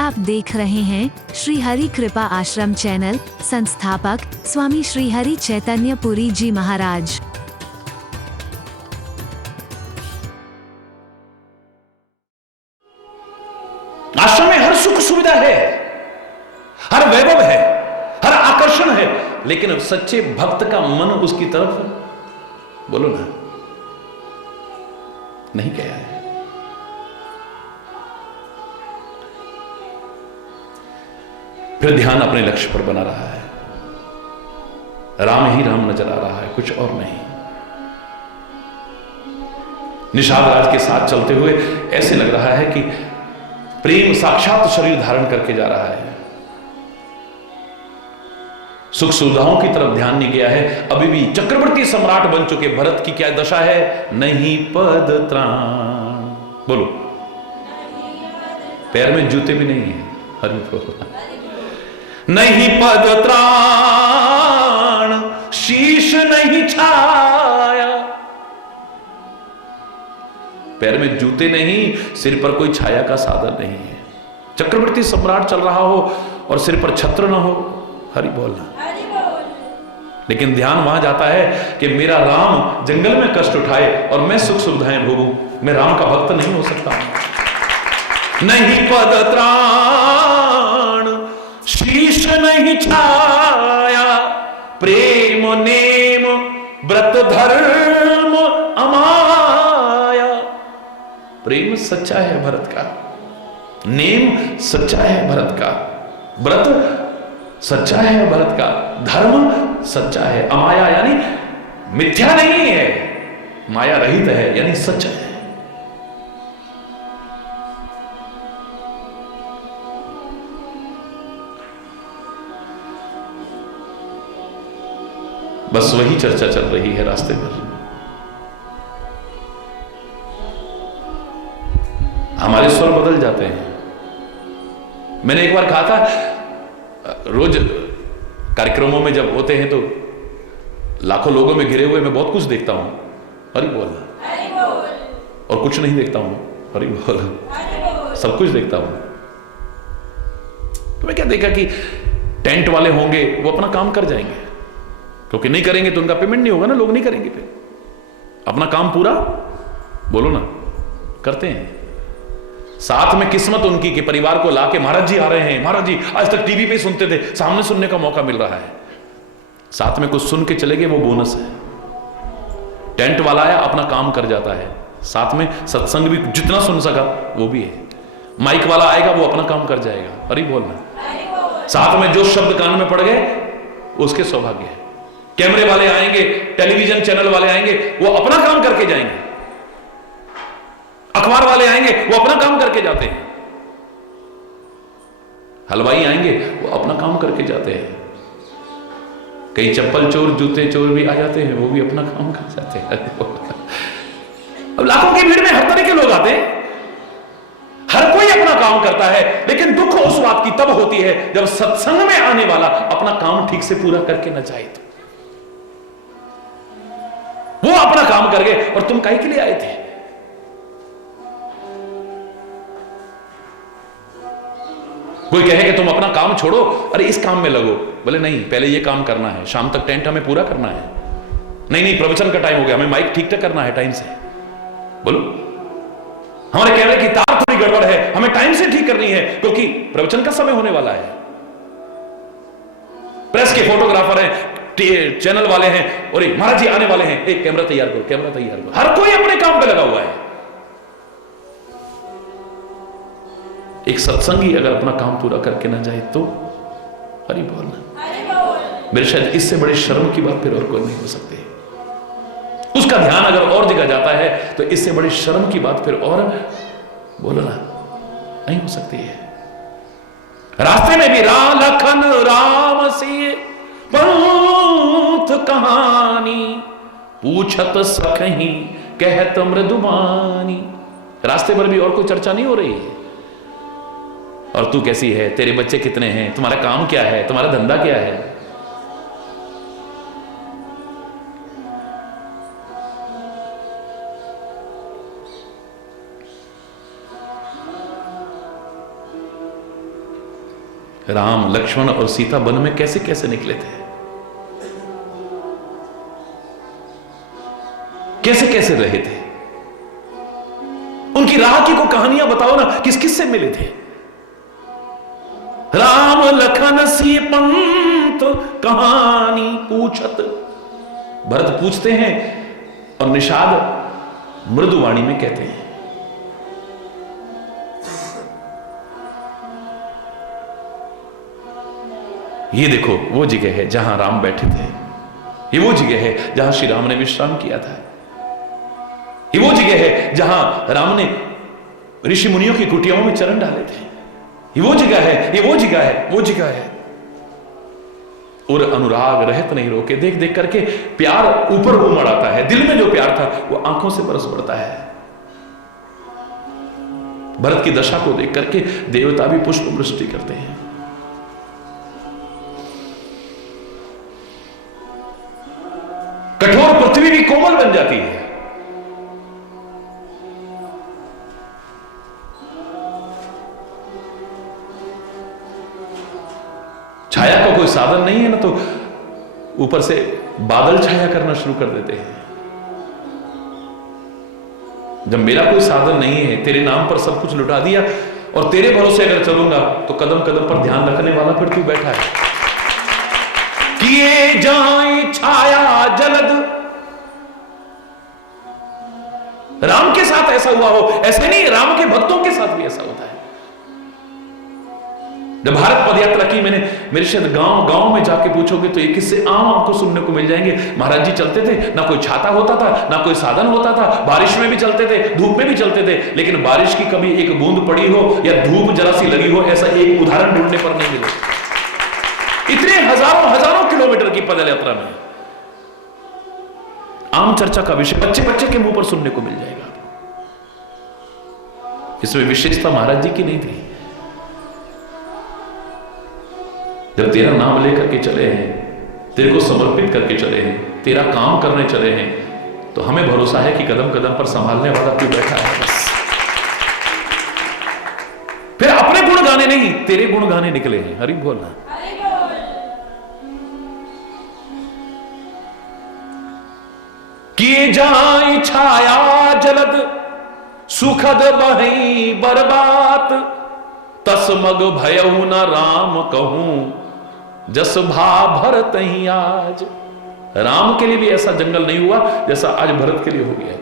आप देख रहे हैं श्री हरि कृपा आश्रम चैनल। संस्थापक स्वामी श्री हरि चैतन्य पुरी जी महाराज। आश्रम में हर सुख सुविधा है, हर वैभव है, हर आकर्षण है, लेकिन सच्चे भक्त का मन उसकी तरफ बोलो ना नहीं गया है। फिर ध्यान अपने लक्ष्य पर बना रहा है, राम ही राम नजर आ रहा है, कुछ और नहीं। निषाद राज के साथ चलते हुए ऐसे लग रहा है कि प्रेम साक्षात शरीर धारण करके जा रहा है। सुख सुविधाओं की तरफ ध्यान नहीं गया है। अभी भी चक्रवर्ती सम्राट बन चुके भरत की क्या दशा है? नहीं पद त्राण, बोलो, पैर में जूते भी नहीं है। हरि बोलो। नहीं पद त्राण, शीश नहीं छाया, पैर में जूते नहीं, सिर पर कोई छाया का साधन नहीं है। चक्रवर्ती सम्राट चल रहा हो और सिर पर छत्र ना हो, हरि बोलना। लेकिन ध्यान वहां जाता है कि मेरा राम जंगल में कष्ट उठाए और मैं सुख सुविधाएं भोगूं, मैं राम का भक्त नहीं हो सकता। नहीं पद त्राण, शीश नहीं छाया, प्रेम नेम व्रत धर्म अमाया। प्रेम सच्चा है भरत का, नेम सच्चा है भरत का, व्रत सच्चा है भरत का, धर्म सच्चा है, अमाया यानी मिथ्या नहीं है, माया रहित है यानी सच है। बस वही चर्चा चल रही है रास्ते पर। हमारे स्वर बदल जाते हैं। मैंने एक बार कहा था, रोज कार्यक्रमों में जब होते हैं तो लाखों लोगों में घिरे हुए मैं बहुत कुछ देखता हूं, हरि बोल, और कुछ नहीं देखता हूं, हरि बोल, सब कुछ देखता हूं। तो मैं क्या देखा कि टेंट वाले होंगे वो अपना काम कर जाएंगे, क्योंकि नहीं करेंगे तो उनका पेमेंट नहीं होगा ना, लोग नहीं करेंगे, फिर अपना काम पूरा बोलो ना करते हैं। साथ में किस्मत उनकी कि परिवार को लाके महाराज जी आ रहे हैं, महाराज जी आज तक टीवी पे सुनते थे, सामने सुनने का मौका मिल रहा है, साथ में कुछ सुन के चले गए, वो बोनस है। टेंट वाला आया अपना काम कर जाता है, साथ में सत्संग भी जितना सुन सका वो भी है। माइक वाला आएगा वो अपना काम कर जाएगा, हरि बोलना। साथ में जो शब्द कान में पड़ गए उसके सौभाग्य है। कैमरे वाले आएंगे, टेलीविजन चैनल वाले आएंगे, वो अपना काम करके जाएंगे। अखबार वाले आएंगे वो अपना काम करके जाते हैं। हलवाई आएंगे वो अपना काम करके जाते हैं। कई चप्पल चोर जूते चोर भी आ जाते हैं, वो भी अपना काम कर जाते हैं। अब लाखों की भीड़ में हर तरह के लोग आते हैं, हर कोई अपना काम करता है, लेकिन दुख उस बात की तब होती है जब सत्संग में आने वाला अपना काम ठीक से पूरा करके न जाए। तो वो अपना काम कर गए और तुम काहे के लिए आए थे? कोई कहे कि तुम अपना काम छोड़ो, अरे इस काम में लगो, बोले नहीं पहले ये काम करना है, शाम तक टेंट हमें पूरा करना है। नहीं प्रवचन का टाइम हो गया, हमें माइक ठीक ठाक करना है टाइम से, बोलो। हमारे कैमरे की तार थोड़ी गड़बड़ है, हमें टाइम से ठीक करनी है, क्योंकि प्रवचन का समय होने वाला है। प्रेस के फोटोग्राफर हैं, चैनल वाले हैं, और महाराज जी आने वाले हैं, एक कैमरा तैयार करो, कैमरा तैयार करो। हर कोई अपने काम पे लगा हुआ है। एक सत्संगी अगर अपना काम पूरा करके ना जाए तो हरि बोलना। मेरे शायद इससे बड़े शर्म की बात फिर और कोई नहीं हो सकती। उसका ध्यान अगर और जगह जाता है तो इससे बड़ी शर्म की बात फिर और बोलना नहीं हो सकती है। रास्ते में भी लखन राम से पंथ कहानी, पूछत सखही कहत मृदुबानी। रास्ते पर भी और कोई चर्चा नहीं हो रही है। और तू कैसी है, तेरे बच्चे कितने हैं, तुम्हारा काम क्या है, तुम्हारा धंधा क्या है। राम, लक्ष्मण और सीता वन में कैसे कैसे निकले थे, कैसे कैसे रहे थे, उनकी राह की को कहानियां बताओ ना, किस किस से मिले थे। राम लखन सी पंत कहानी पूछत, भरत पूछते हैं और निषाद मृदुवाणी में कहते हैं। ये देखो वो जगह है जहां राम बैठे थे, ये वो जगह है जहां श्री राम ने विश्राम किया था, ये वो जगह है जहां राम ने ऋषि मुनियों की कुटियाओं में चरण डाले थे, ये वो जगह है, ये वो जगह है, वो जगह है। और अनुराग रहत नहीं रोके, देख देख करके प्यार ऊपर उमड़ आता है, दिल में जो प्यार था वो आंखों से बरस पड़ता है। भरत की दशा को देख करके देवता भी पुष्प वृष्टि करते हैं। कठोर पृथ्वी भी कोमल बन जाती है। छाया का कोई साधन नहीं है ना, तो ऊपर से बादल छाया करना शुरू कर देते हैं। जब मेरा कोई साधन नहीं है, तेरे नाम पर सब कुछ लुटा दिया और तेरे भरोसे अगर चलूंगा तो कदम कदम पर ध्यान रखने वाला फिर तू बैठा है। किए जाए छाया जलद, राम के साथ ऐसा हुआ हो, ऐसे नहीं, राम के भक्तों के साथ भी ऐसा होता है। जब भारत पदयात्रा की मैंने, मेरे शायद गांव गांव में जाके पूछोगे तो ये किस्से आम आपको सुनने को मिल जाएंगे। महाराज जी चलते थे, ना कोई छाता होता था, ना कोई साधन होता था, बारिश में भी चलते थे, धूप में भी चलते थे, लेकिन बारिश की कभी एक बूंद पड़ी हो या धूप जरा सी लगी हो, ऐसा एक उदाहरण ढूंढने पर नहीं मिले। इतने हजारों हजारों किलोमीटर की पैदल यात्रा में आम चर्चा का विषय बच्चे बच्चे के मुंह पर सुनने को मिल जाएगा। इसमें विशेषता महाराज जी की नहीं थी। जब तेरा नाम लेकर के चले हैं, तेरे को समर्पित करके चले हैं, तेरा काम करने चले हैं, तो हमें भरोसा है कि कदम कदम पर संभालने वाला तू बैठा है। बस फिर अपने गुण गाने नहीं, तेरे गुण गाने निकले हैं। हरि बोलना। किए जाए छाया जलद, सुखद बहई बर्बात, तसमग भयउ न राम कहूं, जस भा भरत ही आज। राम के लिए भी ऐसा जंगल नहीं हुआ जैसा आज भरत के लिए हो गया।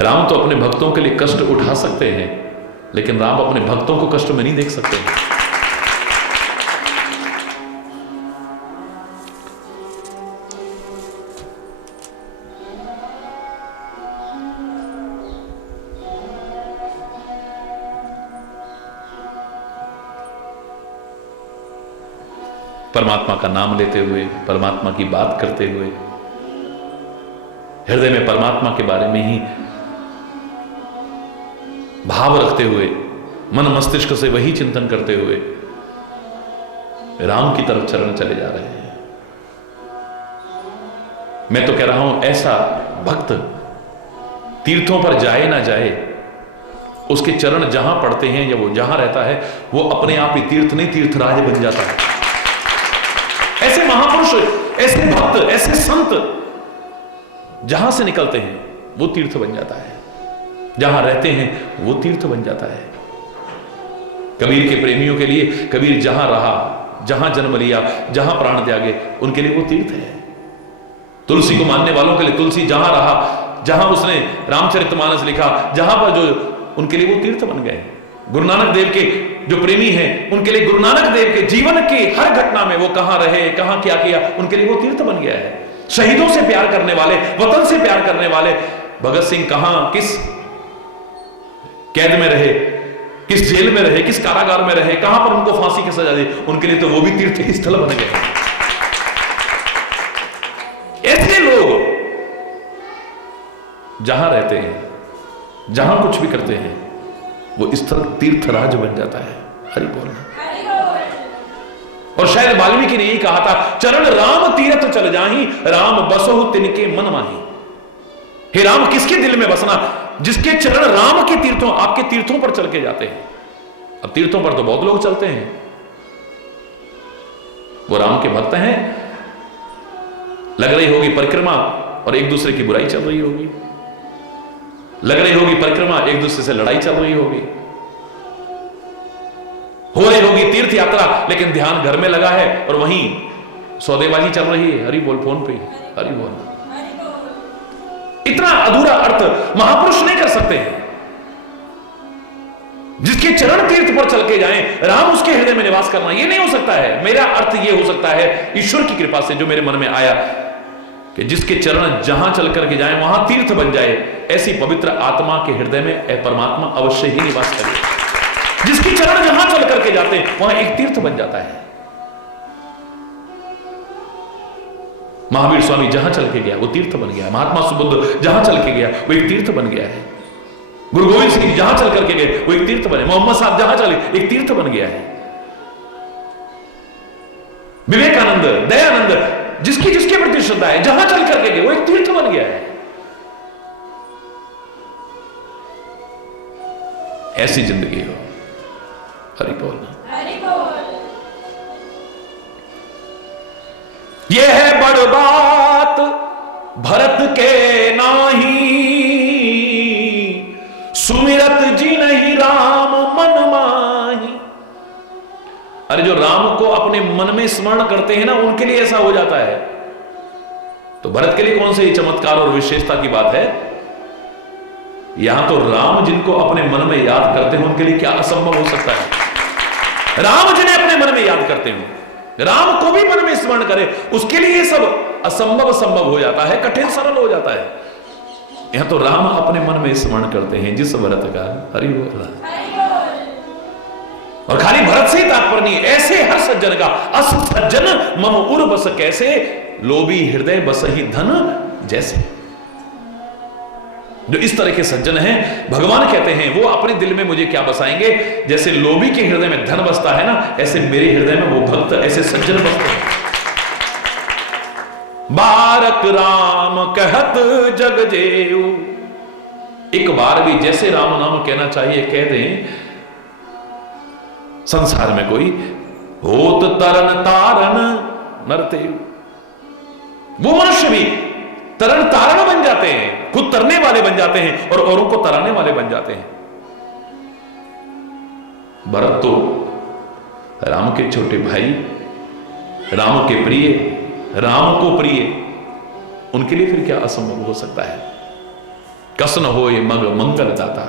राम तो अपने भक्तों के लिए कष्ट उठा सकते हैं, लेकिन राम अपने भक्तों को कष्ट में नहीं देख सकते हैं। परमात्मा का नाम लेते हुए, परमात्मा की बात करते हुए, हृदय में परमात्मा के बारे में ही भाव रखते हुए, मन मस्तिष्क से वही चिंतन करते हुए राम की तरफ चरण चले जा रहे हैं। मैं तो कह रहा हूं, ऐसा भक्त तीर्थों पर जाए ना जाए, उसके चरण जहां पड़ते हैं या वो जहां रहता है, वो अपने आप ही तीर्थ नहीं, तीर्थराज बन जाता है। ऐसे महापुरुष, ऐसे भक्त, ऐसे संत जहां से निकलते हैं वो तीर्थ बन जाता है, जहां रहते हैं वो तीर्थ बन जाता है। कबीर के प्रेमियों के लिए कबीर जहां रहा, जहां जन्म लिया, जहां प्राण त्यागे, उनके लिए वो तीर्थ है। तुलसी को मानने वालों के लिए तुलसी जहां रहा, जहां उसने रामचरितमानस लिखा, जहां पर जो, उनके लिए वो तीर्थ बन गए। गुरु नानक देव के जो प्रेमी हैं, उनके लिए गुरु नानक देव के जीवन के हर घटना में वो कहां रहे, कहां क्या किया, उनके लिए वो तीर्थ बन गया है। शहीदों से प्यार करने वाले, वतन से प्यार करने वाले, भगत सिंह कहां किस कैद में रहे, किस जेल में रहे, किस कारागार में रहे, कहां पर उनको फांसी की सजा दी, उनके लिए तो वो भी तीर्थ स्थल बन गए। ऐसे लोग जहां रहते हैं, जहां कुछ भी करते हैं, वो स्थल तीर्थराज बन जाता है। हरि बोल। और शायद वाल्मीकि ने यही कहा था, चरण राम तीर्थ चल जाही, राम बसहु तिनके मन माही। हे राम किसके दिल में बसना? जिसके चरण राम के तीर्थों, आपके तीर्थों पर चल के जाते हैं। अब तीर्थों पर तो बहुत लोग चलते हैं, वो राम के भक्त हैं। लग रही होगी परिक्रमा और एक दूसरे की बुराई चल रही होगी, लग रही होगी परिक्रमा, एक दूसरे से लड़ाई चल रही होगी, हो रही होगी तीर्थ यात्रा, लेकिन ध्यान घर में लगा है और वहीं सौदेबाजी चल रही है। हरि बोल फोन पे, हरि बोल। इतना अधूरा अर्थ महापुरुष नहीं कर सकते हैं। जिसके चरण तीर्थ पर चल के जाएं, राम उसके हृदय में निवास करना, यह नहीं हो सकता है। मेरा अर्थ यह हो सकता है ईश्वर की कृपा से जो मेरे मन में आया कि जिसके चरण जहां चल करके जाएं वहां तीर्थ बन जाए, ऐसी पवित्र आत्मा के हृदय में परमात्मा अवश्य ही निवास करे। जिसके चरण जहां चल करके जाते हैं वहां एक तीर्थ बन जाता है। महावीर स्वामी जहां चल के गया वो तीर्थ बन गया। महात्मा सुबुद्ध जहां चल के गया वो एक तीर्थ बन गया है। गुरु गोविंद सिंह जहां चल करके गए वो एक तीर्थ बने। मोहम्मद साहब जहां चले एक तीर्थ बन गया है। विवेकानंद, दयानंद, जिसकी जिसके प्रति श्रद्धा है जहां चल करके गए वो एक तीर्थ बन गया है। ऐसी जिंदगी हो। हरि बोल। यह है बड़ बात भरत के नाही, सुमिरत जी नहीं राम मन माही। अरे जो राम को अपने मन में स्मरण करते हैं ना, उनके लिए ऐसा हो जाता है। तो भरत के लिए कौन से चमत्कार और विशेषता की बात है? यहां तो राम जिनको अपने मन में याद करते हैं उनके लिए क्या असंभव हो सकता है। राम जिन्हें अपने मन में याद करते हैं, राम को भी मन में स्मरण करे, उसके लिए सब असंभव संभव हो जाता है, कठिन सरल हो जाता है। यहां तो राम अपने मन में स्मरण करते हैं जिस भरत का। हरि बोल। और खाली भरत से ही तात्पर्य नहीं, ऐसे हर सज्जन का। अस सज्जन मम उर बस कैसे, लोभी हृदय बस ही धन जैसे। जो इस तरह के सज्जन हैं, भगवान कहते हैं वो अपने दिल में मुझे क्या बसाएंगे? जैसे लोभी के हृदय में धन बसता है ना, ऐसे मेरे हृदय में वो भक्त, ऐसे सज्जन बसते हैं। बारक राम कहत जग जेऊ, एक बार भी जैसे राम नाम कहना चाहिए कह दें, संसार में कोई होत तरन तारन नरते। वो मनुष्य भी तरन तारण बन जाते हैं, खुद तरने वाले बन जाते हैं और औरों को तराने वाले बन जाते हैं। भरत तो राम के छोटे भाई, राम के प्रिय, राम को प्रिय, उनके लिए फिर क्या असंभव हो सकता है? कस न होए मग मंगल दाता।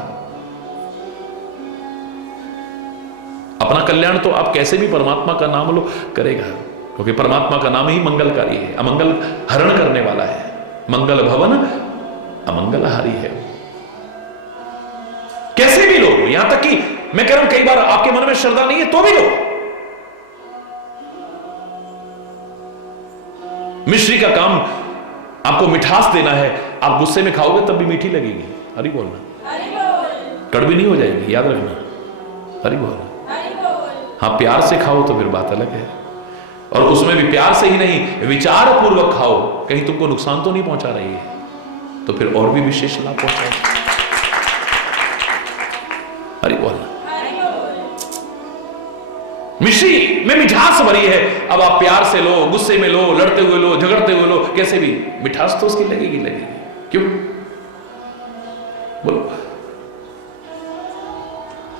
अपना कल्याण तो आप कैसे भी परमात्मा का नाम लो करेगा, क्योंकि परमात्मा का नाम ही मंगलकारी है, अमंगल हरण करने वाला है। मंगल भवन अमंगलहारी है। कैसे भी लो, यहां तक कि मैं कह रहा हूं कई बार आपके मन में श्रद्धा नहीं है तो भी लो। मिश्री का काम आपको मिठास देना है, आप गुस्से में खाओगे तब भी मीठी लगेगी। हरि बोलना, कड़वी नहीं हो जाएगी, याद रखना। हरि बोल। हाँ, प्यार से खाओ तो फिर बात अलग है, और उसमें भी प्यार से ही नहीं, विचार पूर्वक खाओ, कहीं तुमको नुकसान तो नहीं पहुंचा रही है, तो फिर और भी विशेष लाभ पहुंचाओ। हरि बोलना। मिश्री में मिठास भरी है, अब आप प्यार से लो, गुस्से में लो, लड़ते हुए लो, झगड़ते हुए लो, कैसे भी मिठास तो उसकी लगेगी लगेगी। क्यों? बोलो।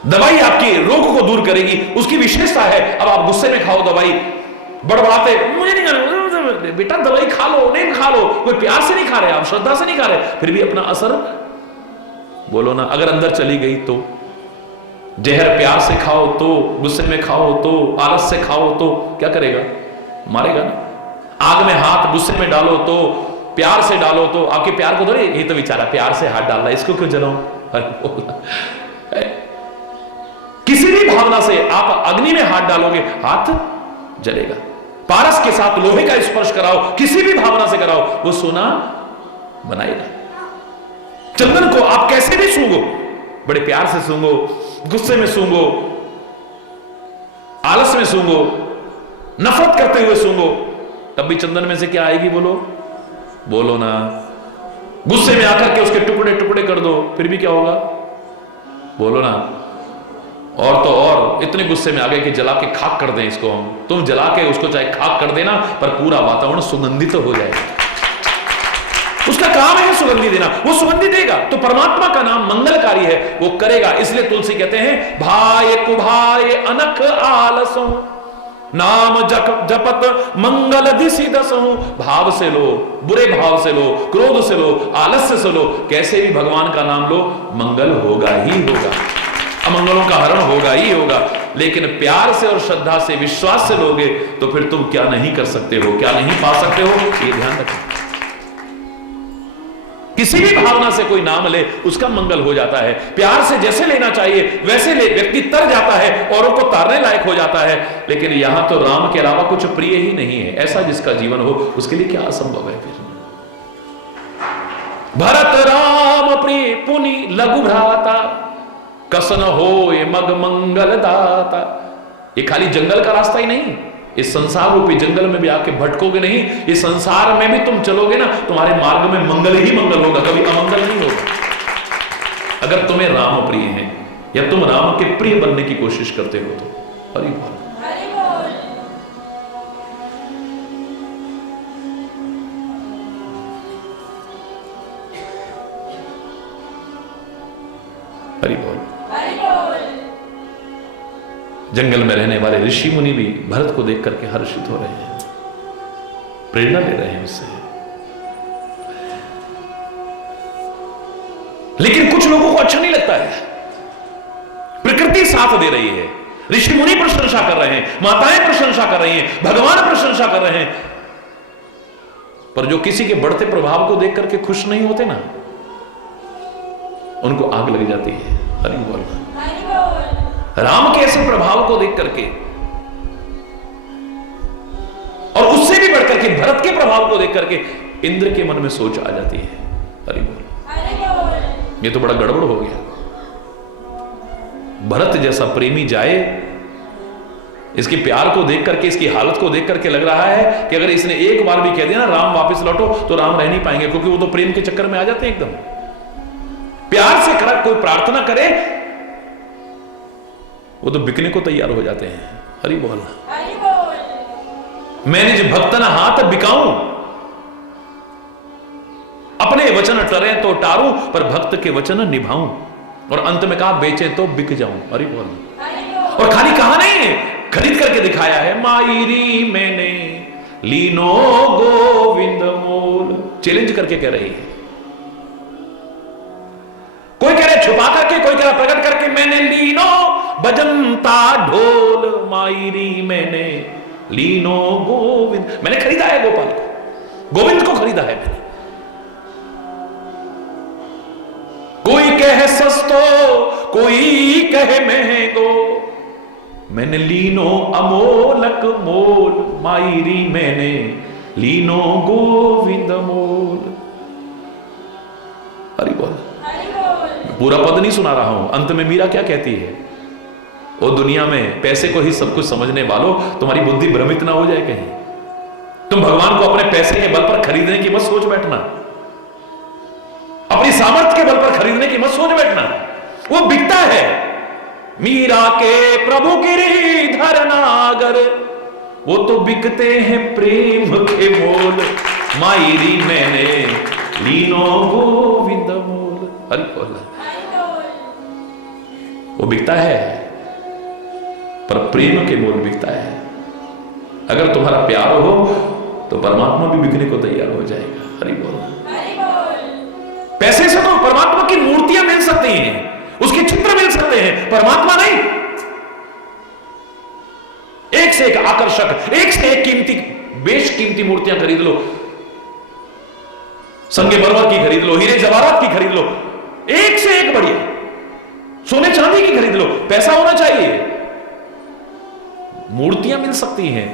दवाई आपकी रोग को दूर करेगी, उसकी विशेषता है। अब आप गुस्से में खाओ दवाई, बड़बड़ाते, मुझे नहीं खाना, बेटा दवाई खा लो, नहीं खा लो, कोई प्यार से नहीं खा रहे, आप श्रद्धा से नहीं खा रहे, फिर भी अपना असर बोलो ना। अगर अंदर चली गई तो, जहर प्यार से खाओ तो, गुस्से में खाओ तो, आलस से खाओ तो क्या करेगा? मारेगा ना। आग में हाथ गुस्से में डालो तो, प्यार से डालो तो, आपके प्यार को थोड़ी, ये तो बेचारा प्यार से हाथ डाल रहा है, इसको क्यों जलाऊं? किसी भी भावना से आप अग्नि में हाथ डालोगे, हाथ जलेगा। पारस के साथ लोहे का स्पर्श कराओ, किसी भी भावना से कराओ, वो सोना बनाएगा। चंदन को आप कैसे भी सूंघो, बड़े प्यार से सूंघो, गुस्से में सूंघो, आलस में सूंघो, नफरत करते हुए सूंघो, तब भी चंदन में से क्या आएगी? बोलो, बोलो ना, गुस्से में आकर के उसके टुकड़े टुकड़े कर दो, फिर भी क्या होगा? बोलो ना। और तो और इतने गुस्से में आ गए कि जला के खाक कर दें इसको हम। तुम जला के उसको चाहे खाक कर देना, पर पूरा वातावरण सुगंधित हो जाएगा। उसका काम है सुगंधि देना, वो सुगंधि देगा। तो परमात्मा का नाम मंगलकारी है, वो करेगा। इसलिए तुलसी कहते हैं भाई कुभाए अनख आलसो, नाम जपत मंगल दिशि दसहु। भाव से लो, बुरे भाव से लो, क्रोध से लो, आलस्य से लो, कैसे भी भगवान का नाम लो, मंगल होगा ही होगा, अमंगलों का हरण होगा ही होगा। लेकिन प्यार से और श्रद्धा से, विश्वास से लोगे तो फिर तुम क्या नहीं कर सकते हो, क्या नहीं पा सकते हो, ये ध्यान रखो। किसी भी भावना से कोई नाम ले, उसका मंगल हो जाता है। प्यार से जैसे लेना चाहिए वैसे ले, व्यक्ति तर जाता है, औरों को तारने लायक हो जाता है। लेकिन यहां तो राम के अलावा कुछ प्रिय ही नहीं है। ऐसा जिसका जीवन हो, उसके लिए क्या असंभव है? फिर भरत राम प्रिय पुनि लघु भ्राता, कसन हो मग मंगल दाता। ये खाली जंगल का रास्ता ही नहीं, इस संसार रूपी जंगल में भी आके भटकोगे नहीं, इस संसार में भी तुम चलोगे ना, तुम्हारे मार्ग में मंगल ही मंगल होगा, कभी अमंगल नहीं होगा। अगर तुम्हें राम प्रिय है या तुम राम के प्रिय बनने की कोशिश करते हो तो हरि बोल। हरि बोल। जंगल में रहने वाले ऋषि मुनि भी भरत को देख करके हर्षित हो रहे हैं, प्रेरणा ले रहे हैं उससे। लेकिन कुछ लोगों को अच्छा नहीं लगता है। प्रकृति साथ दे रही है, ऋषि मुनि प्रशंसा कर रहे हैं, माताएं प्रशंसा कर रही हैं, भगवान प्रशंसा कर रहे हैं, पर जो किसी के बढ़ते प्रभाव को देख करके खुश नहीं होते ना, उनको आग लग जाती है। हरि बोल। राम के ऐसे प्रभाव को देख करके और उससे भी बढ़कर के भरत के प्रभाव को देख करके इंद्र के मन में सोच आ जाती है। हरि बोल। ये तो बड़ा गड़बड़ हो गया। भरत जैसा प्रेमी जाए, इसके प्यार को देख करके, इसकी हालत को देख करके लग रहा है कि अगर इसने एक बार भी कह दिया ना राम वापस लौटो, तो राम रह नहीं पाएंगे, क्योंकि वो तो प्रेम के चक्कर में आ जाते हैं एकदम। प्यार से कर कोई प्रार्थना करे, वो तो बिकने को तैयार हो जाते हैं। हरि बोल। मैंने जो भक्तन हाथ बिकाऊं, अपने वचन टरे तो टारूं, पर भक्त के वचन निभाऊं, और अंत में कहा बेचे तो बिक जाऊं। हरि बोल। और खाली कहा नहीं, खरीद करके दिखाया है। माईरी मैंने लीनो गोविंद मोल, चैलेंज करके कह रही है। कोई कह रहे छुपा करके, कोई कह रहा प्रकट करके। मैंने लीनो बजंता ढोल, माईरी मैंने लीनो गोविंद, मैंने खरीदा है गोपाल को, गोविंद को खरीदा है मैंने। कोई कहे सस्तो, कोई कहे महंगो, मैंने लीनो अमोलक मोल, माईरी मैंने लीनो गोविंद मोल। हरि बोल। पूरा पद नहीं सुना रहा हूं, अंत में मीरा क्या कहती है? ओ दुनिया में पैसे को ही सब कुछ समझने वालों, तुम्हारी बुद्धि भ्रमित ना हो जाए कहीं। तुम भगवान को अपने पैसे के बल पर खरीदने की मत सोच बैठना, अपनी सामर्थ्य के बल पर खरीदने की मत सोच बैठना। वो बिकता है। मीरा के प्रभु गिरिधर नागर, वो तो बिकते हैं प्रेम के मोल, माईरी मैंने लीनो गोविंद मोल। हरि बोल। वो बिकता है, पर प्रेम के मोल बिकता है। अगर तुम्हारा प्यार हो तो परमात्मा भी बिकने को तैयार हो जाएगा। हरि बोल। पैसे से तो परमात्मा की मूर्तियां मिल सकती हैं, उसके चित्र मिल सकते हैं, परमात्मा नहीं। एक से एक आकर्षक, एक से एक कीमती, बेशकीमती मूर्तियां खरीद लो, संगे मरमर की खरीद लो, हीरे जवाहरात की खरीद लो, एक से एक बढ़िया, सोने चांदी की खरीद लो, पैसा होना चाहिए। मूर्तियां मिल सकती हैं,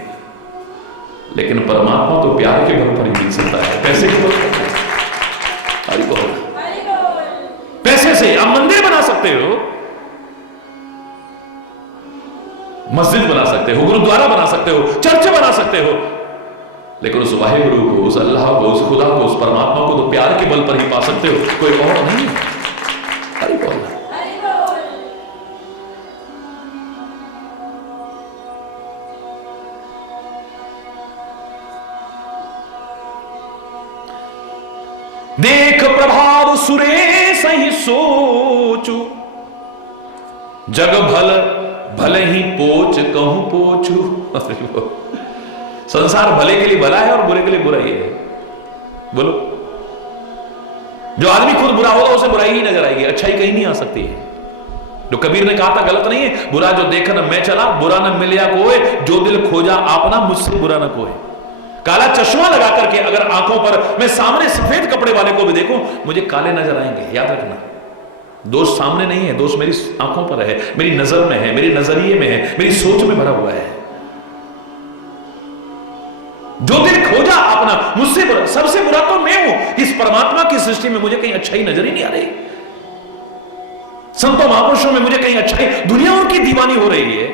लेकिन परमात्मा तो प्यार के बल पर ही मिल सकता है, पैसे के बल पर। हरि बोल। पैसे से आप मंदिर बना सकते हो, मस्जिद बना सकते हो, गुरुद्वारा बना सकते हो, चर्च बना सकते हो, लेकिन उस वाहिगुरु को, उस अल्लाह को, उस खुदा को, उस परमात्मा को तो प्यार के बल पर ही पा सकते हो, कोई और नहीं। हरि बोल। देख प्रभाव सुरे सही सोचू, जग भल भले ही पोच कहूं पोचू। संसार भले के लिए भला है और बुरे के लिए बुरा ही है। बोलो, जो आदमी खुद बुरा होगा उसे बुराई ही नजर आएगी, अच्छाई कहीं नहीं आ सकती है। जो कबीर ने कहा था गलत नहीं है, बुरा जो देखा न मैं चला, बुरा न मिलिया कोई, जो दिल खोजा आपना मुझसे बुरा न कोई। काला चश्मा लगा करके अगर आंखों पर मैं सामने सफेद कपड़े वाले को भी देखूं, मुझे काले नजर आएंगे। याद रखना, दोष सामने नहीं है, दोष मेरी आंखों पर है, मेरी नजर में है, मेरी नजरिए में है, मेरी सोच में भरा हुआ है। जो दिल खोजा अपना मुझसे बुरा, सबसे बुरा तो मैं हूं। इस परमात्मा की सृष्टि में मुझे कहीं अच्छाई नजर ही नहीं आ रही। संतों महापुरुषों में मुझे कहीं अच्छाई, दुनिया उनकी दीवानी हो रही है,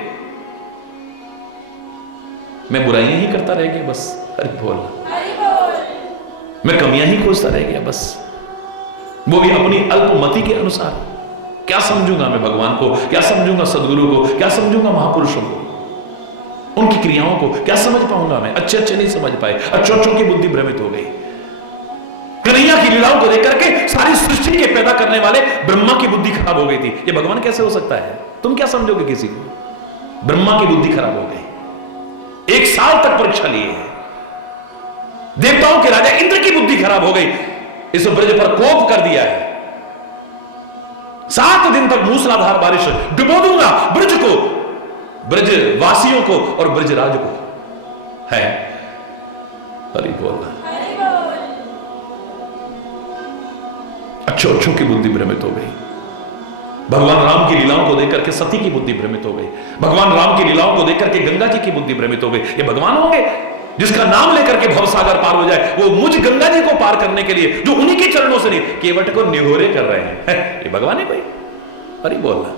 मैं बुराइयां ही करता रह गया बस। हरि बोल। मैं कमियां ही खोजता रह गया बस, वो भी अपनी अल्पमति के अनुसार। क्या समझूंगा मैं भगवान को, क्या समझूंगा सदगुरु को, क्या समझूंगा महापुरुषों को, उनकी क्रियाओं को क्या समझ पाऊंगा मैं? अच्छे अच्छे नहीं समझ पाए, अच्छों की बुद्धि भ्रमित हो गई। कन्हैया की लीलाओं को देख करके सारी सृष्टि के पैदा करने वाले ब्रह्मा की बुद्धि खराब हो गई थी। ये भगवान कैसे हो सकता है? तुम क्या समझोगे किसी को? ब्रह्मा की बुद्धि खराब हो गई, 1 साल तक परीक्षा लिए है। देवताओं के राजा इंद्र की बुद्धि खराब हो गई, इस ब्रज पर कोप कर दिया है। 7 दिन तक मूसलाधार बारिश, डुबो दूंगा ब्रज को, ब्रज वासियों को और ब्रजराज को है। हरि बोलना। अच्छों की बुद्धि भ्रमित हो गई। भगवान राम की लीलाओं को देखकर के सती की बुद्धि भ्रमित हो गई। भगवान राम की लीलाओं को देखकर के गंगा जी की बुद्धि भ्रमित हो गई। ये भगवान होंगे जिसका नाम लेकर के भवसागर पार हो जाए, वो मुझ गंगा जी को पार करने के लिए जो उन्हीं के चरणों से नहीं केवट को निहोरे कर रहे हैं, ये भगवान है कोई? हरि बोलना।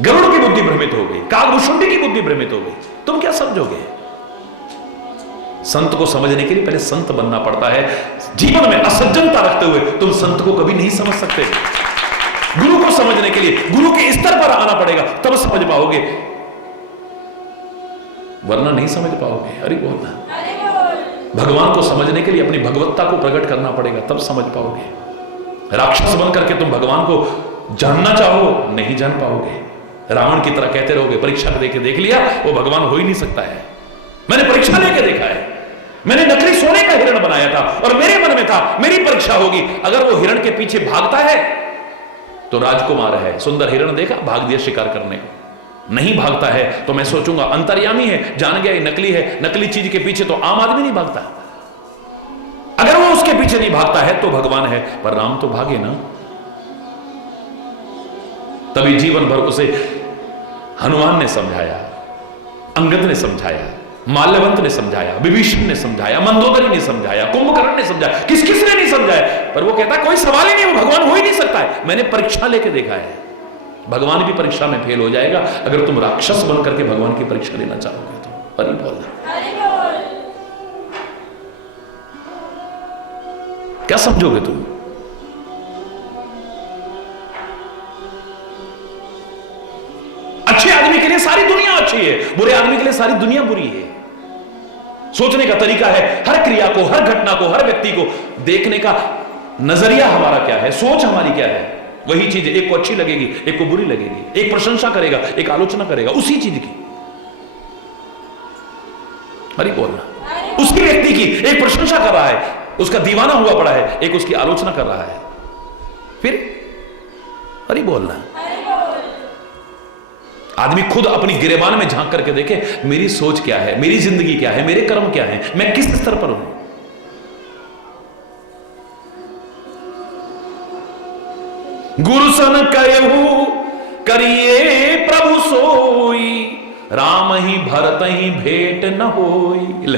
गरुड़ की बुद्धि भ्रमित हो गई, कागभूषुंडी की बुद्धि भ्रमित हो गई। तुम क्या समझोगे? संत को समझने के लिए पहले संत बनना पड़ता है। जीवन में असज्जनता रखते हुए तुम संत को कभी नहीं समझ सकते। गुरु को समझने के लिए गुरु के स्तर पर आना पड़ेगा, तब समझ पाओगे, वरना नहीं समझ पाओगे। हरि बोलना। भगवान को समझने के लिए अपनी भगवत्ता को प्रकट करना पड़ेगा, तब समझ पाओगे। राक्षस बन करके तुम भगवान को जानना चाहो, नहीं जान पाओगे। रावण की तरह कहते रहोगे परीक्षा देके देख लिया, वो भगवान हो ही नहीं सकता है। मैंने परीक्षा लेके देखा है, मैंने नकली सोने का हिरण बनाया था और मेरे मन में था मेरी परीक्षा होगी। अगर वो हिरण के पीछे भागता है तो राजकुमार है, सुंदर हिरण देखा, भाग दिया शिकार करने को। नहीं भागता है तो मैं सोचूंगा अंतर्यामी है, जान गया ये नकली है। नकली चीज के पीछे तो आम आदमी नहीं भागता। अगर वो उसके पीछे नहीं भागता है तो भगवान है, पर राम तो भागे ना। तभी जीवन भर उसे हनुमान ने समझाया, अंगद ने समझाया, माल्यवंत ने समझाया, विभीषण ने समझाया, मंदोदरी ने समझाया, कुंभकर्ण ने समझाया, किस किस ने नहीं समझाया। पर वो कहता है कोई सवाल ही नहीं, वो भगवान हो ही नहीं सकता है। मैंने परीक्षा लेके देखा है, भगवान भी परीक्षा में फेल हो जाएगा अगर तुम राक्षस बन करके भगवान की परीक्षा लेना चाहोगे तो। हरि बोल। क्या समझोगे तुम? अच्छे आदमी के लिए सारी दुनिया अच्छी है, बुरे आदमी के लिए सारी दुनिया बुरी है। सोचने का तरीका है, हर क्रिया को, हर घटना को, हर व्यक्ति को देखने का नजरिया हमारा क्या है, सोच हमारी क्या है। वही चीज एक को अच्छी लगेगी, एक को बुरी लगेगी, एक प्रशंसा करेगा, एक आलोचना करेगा उसी चीज की। हरि बोलना। उसी व्यक्ति की एक प्रशंसा कर रहा है, उसका दीवाना हुआ पड़ा है, एक उसकी आलोचना कर रहा है। फिर हरि बोलना। आदमी खुद अपनी गिरेबान में झांक करके देखे, मेरी सोच क्या है, मेरी जिंदगी क्या है, मेरे कर्म क्या है, मैं किस स्तर पर हूं। गुरु सन कहू करिए प्रभु सोई, राम ही भरत ही भेंट न होई।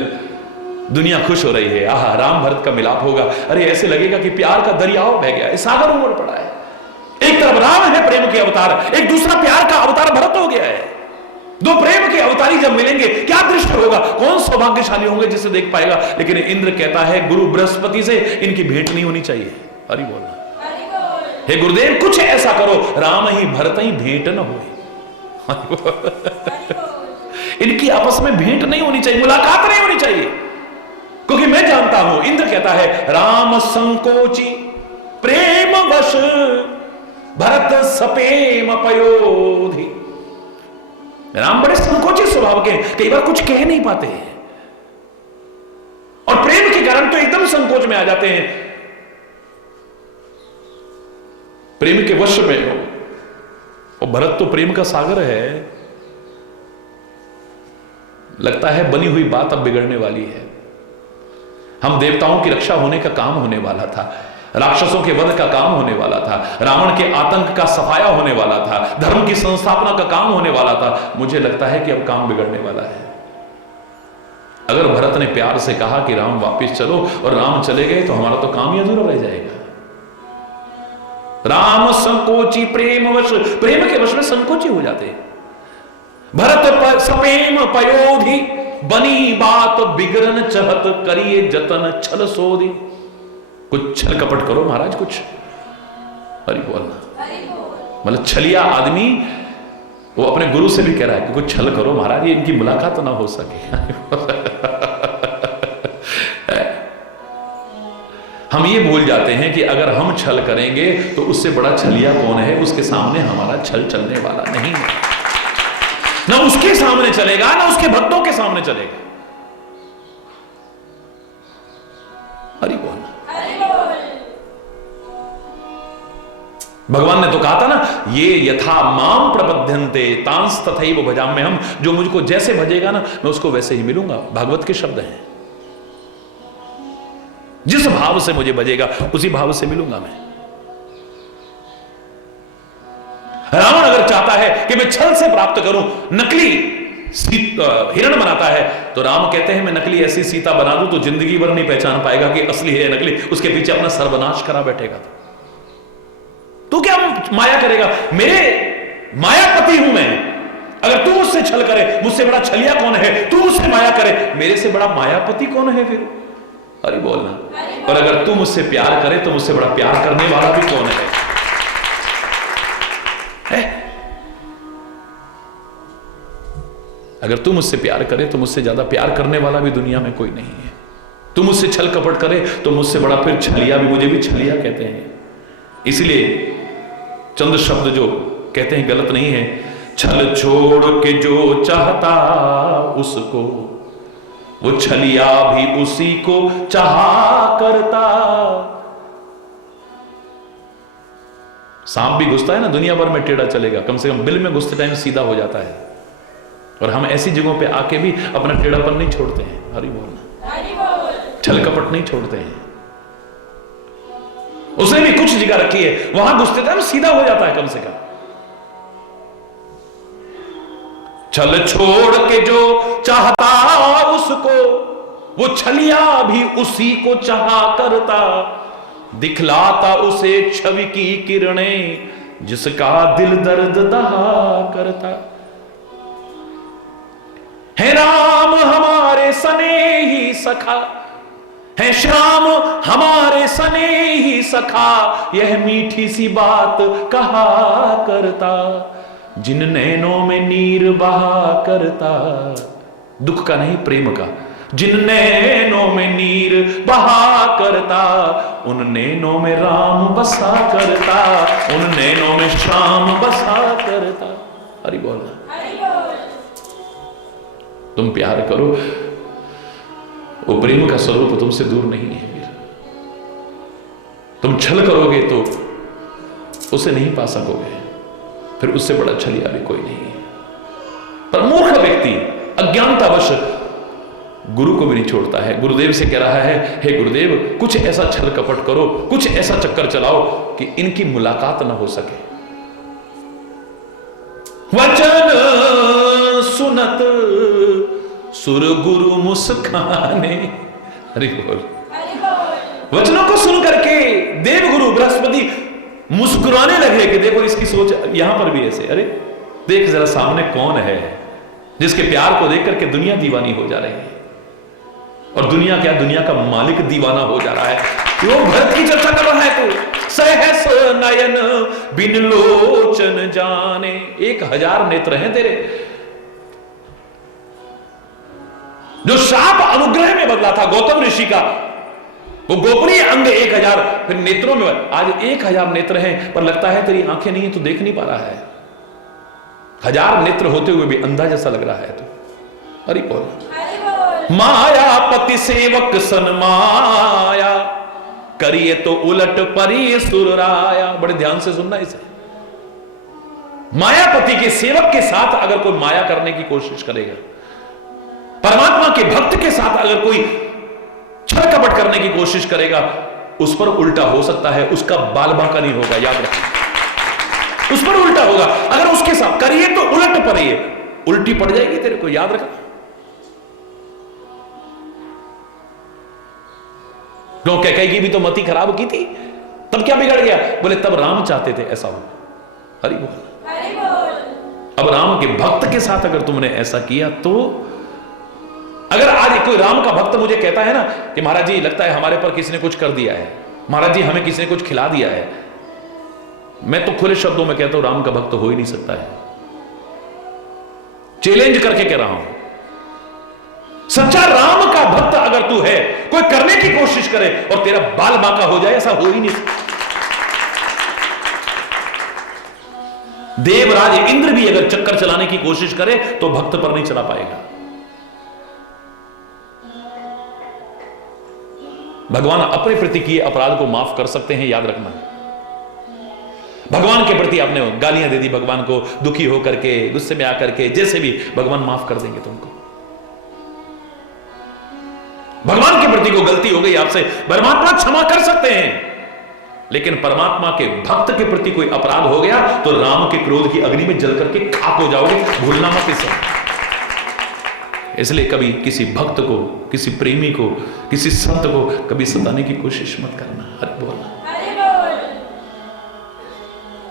दुनिया खुश हो रही है, आहा राम भरत का मिलाप होगा। अरे ऐसे लगेगा कि प्यार का दरियाव बह गया है, सागर उमड़ पड़ा है। एक तरफ राम है प्रेम के अवतार, एक दूसरा प्यार का अवतार भरत हो गया है। दो प्रेम के अवतारी जब मिलेंगे क्या दृष्टि होगा, कौन सौभाग्यशाली होंगे जिसे देख पाएगा। लेकिन इंद्र कहता है गुरु बृहस्पति से इनकी भेंट नहीं होनी चाहिए। हरि बोलना, हे गुरुदेव कुछ ऐसा करो राम ही भरत ही भेंट न हो। इनकी आपस में भेंट नहीं होनी चाहिए, मुलाकात नहीं होनी चाहिए। क्योंकि मैं जानता हूं, इंद्र कहता है राम संकोची प्रेम वश भरत सपेम पयोधि। राम बड़े संकोची स्वभाव के, कई बार कुछ कह नहीं पाते हैं और प्रेम के कारण तो एकदम संकोच में आ जाते हैं, प्रेम के वश में हो। और भरत तो प्रेम का सागर है, लगता है बनी हुई बात अब बिगड़ने वाली है। हम देवताओं की रक्षा होने का काम होने वाला था, राक्षसों के वध का काम होने वाला था, रावण के आतंक का सफाया होने वाला था, धर्म की संस्थापना का काम होने वाला था। मुझे लगता है कि अब काम बिगड़ने वाला है। अगर भरत ने प्यार से कहा कि राम वापस चलो और राम चले गए तो हमारा तो काम ही अधूरा रह जाएगा। राम संकोची प्रेम वश, प्रेम के वश में संकोची हो जाते हैं। भरत सपेम पयोधि बनी बात बिगड़न चहत करिए जतन छल सोधि। कुछ छल कपट करो महाराज, कुछ हरि बोलना। मतलब छलिया आदमी वो अपने गुरु से भी कह रहा है कि कुछ छल करो महाराज, ये इनकी मुलाकात ना हो सके। हम ये भूल जाते हैं कि अगर हम छल करेंगे तो उससे बड़ा छलिया कौन है, उसके सामने हमारा छल चलने वाला नहीं है। ना उसके सामने चलेगा ना उसके भक्तों के सामने चलेगा। हरि बोल। भगवान ने तो कहा था ना, ये यथा माम प्रपद्यन्ते तांस तथैव भजाम्य हम। जो मुझको जैसे भजेगा ना मैं उसको वैसे ही मिलूंगा। भागवत के शब्द हैं, जिस भाव से मुझे भजेगा उसी भाव से मिलूंगा मैं। रावण अगर चाहता है कि मैं छल से प्राप्त करूं, नकली हिरण बनाता है, तो राम कहते हैं मैं नकली ऐसी सीता बना दूं तो जिंदगी भर नहीं पहचान पाएगा कि असली है नकली, उसके पीछे अपना सर्वनाश करा बैठेगा। तो क्या माया करेगा? मेरे मायापति हूं मैं। अगर तू मुझसे छल करे, मुझसे बड़ा छलिया कौन है? तू मुझसे माया करे, मेरे से बड़ा मायापति कौन है फिर? अरे बोलना। और अगर तू मुझसे प्यार करे तो मुझसे बड़ा प्यार करने वाला भी कौन है? अगर तू मुझसे प्यार करे तो मुझसे ज्यादा प्यार करने वाला भी दुनिया में कोई नहीं है। तू मुझसे छल कपट करे तो मुझसे बड़ा फिर छलिया भी, मुझे भी छलिया कहते हैं। इसलिए चंद शब्द जो कहते हैं गलत नहीं है। छल छोड़ के जो चाहता उसको, वो छलिया भी उसी को चाहा करता। सांप भी घुसता है ना, दुनिया भर में टेढ़ा चलेगा, कम से कम बिल में घुसते टाइम सीधा हो जाता है। और हम ऐसी जगहों पे आके भी अपना टेढ़ापन नहीं छोड़ते हैं। हरि बोलना। छल कपट नहीं छोड़ते हैं। उसने भी कुछ जगह रखी है, वहां घुसते टाइम सीधा हो जाता है कम से कम। छल छोड़ के जो चाहता उसको, वो छलिया भी उसी को चाहा करता। दिखलाता उसे छवि की किरणें, जिसका दिल दर्द दहा करता। है राम हमारे सने ही सखा, है श्याम हमारे सने ही सखा, यह मीठी सी बात कहा करता। जिन नैनों में नीर बहा करता, दुख का नहीं प्रेम का। जिन नैनों में नीर बहा करता, उन नैनों में राम बसा करता, उन नैनों में श्याम बसा करता। हरि बोलना। तुम प्यार करो, वो प्रेम का स्वरूप तुमसे दूर नहीं है। तुम छल करोगे तो उसे नहीं पा सकोगे, फिर उससे बड़ा छलिया भी कोई नहीं है। पर मूर्ख व्यक्ति अज्ञानतावश गुरु को भी नहीं छोड़ता है। गुरुदेव से कह रहा है, हे गुरुदेव कुछ ऐसा छल कपट करो, कुछ ऐसा चक्कर चलाओ कि इनकी मुलाकात ना हो सके। वचन सुनत सुर गुरु मुस्काने। हरि बोल। वचनों को सुन करके देव गुरु बृहस्पति मुस्कुराने लगे कि देखो इसकी सोच यहां पर भी ऐसे। अरे देख जरा सामने कौन है, जिसके प्यार को देख करके दुनिया दीवानी हो जा रही है, और दुनिया क्या, दुनिया का मालिक दीवाना हो जा रहा है। वो भरत की चर्चा कर रहा है तू। सहस नयन बिन लोचन जाने, 1000 नेत्र हैं तेरे। जो शाप अनुग्रह में बदला था गौतम ऋषि का, वो गोपनीय अंग 1000, फिर नेत्रों में आज 1000 नेत्र हैं, पर लगता है तेरी आंखें नहीं है, तू देख नहीं पा रहा है। 1000 नेत्र होते हुए भी अंधा जैसा लग रहा है तू। हरि बोल। मायापति सेवक सन माया, करिए तो उलट परी सुरराया। बड़े ध्यान से सुनना इसे। मायापति के सेवक के साथ अगर कोई माया करने की कोशिश करेगा, परमात्मा के भक्त के साथ अगर कोई छल कपट करने की कोशिश करेगा, उस पर उल्टा हो सकता है, उसका बाल बांका नहीं होगा, याद रखना। उस पर उल्टा होगा। अगर उसके साथ करिए तो उलट पड़िए, उल्टी पड़ जाएगी तेरे को, याद रखना। क्यों, कैकेयी की भी तो मति खराब की थी, तब क्या बिगड़ गया? बोले तब राम चाहते थे ऐसा हो। हरि बोल। अब राम के भक्त के साथ अगर तुमने ऐसा किया तो, अगर आज कोई राम का भक्त मुझे कहता है ना कि महाराज जी लगता है हमारे पर किसी ने कुछ कर दिया है, महाराज जी हमें किसी ने कुछ खिला दिया है, मैं तो खुले शब्दों में कहता हूं राम का भक्त हो ही नहीं सकता है। चैलेंज करके कह रहा हूं, सच्चा राम का भक्त अगर तू है, कोई करने की कोशिश करे और तेरा बाल बांका हो जाए, ऐसा हो ही नहीं सकता। देवराज इंद्र भी अगर चक्कर चलाने की कोशिश करे तो भक्त पर नहीं चला पाएगा। भगवान अपने प्रति किए अपराध को माफ कर सकते हैं, याद रखना। भगवान के प्रति आपने गालियां दे दी, भगवान को दुखी होकर के, गुस्से में आकर के, जैसे भी, भगवान माफ कर देंगे तुमको। भगवान के प्रति को गलती हो गई आपसे, परमात्मा क्षमा कर सकते हैं, लेकिन परमात्मा के भक्त के प्रति कोई अपराध हो गया तो राम के क्रोध की अग्नि में जल करके खाक हो जाओगे, भूलना मत इसे। इसलिए कभी किसी भक्त को, किसी प्रेमी को, किसी संत को कभी सताने की कोशिश मत करना। हरि बोल।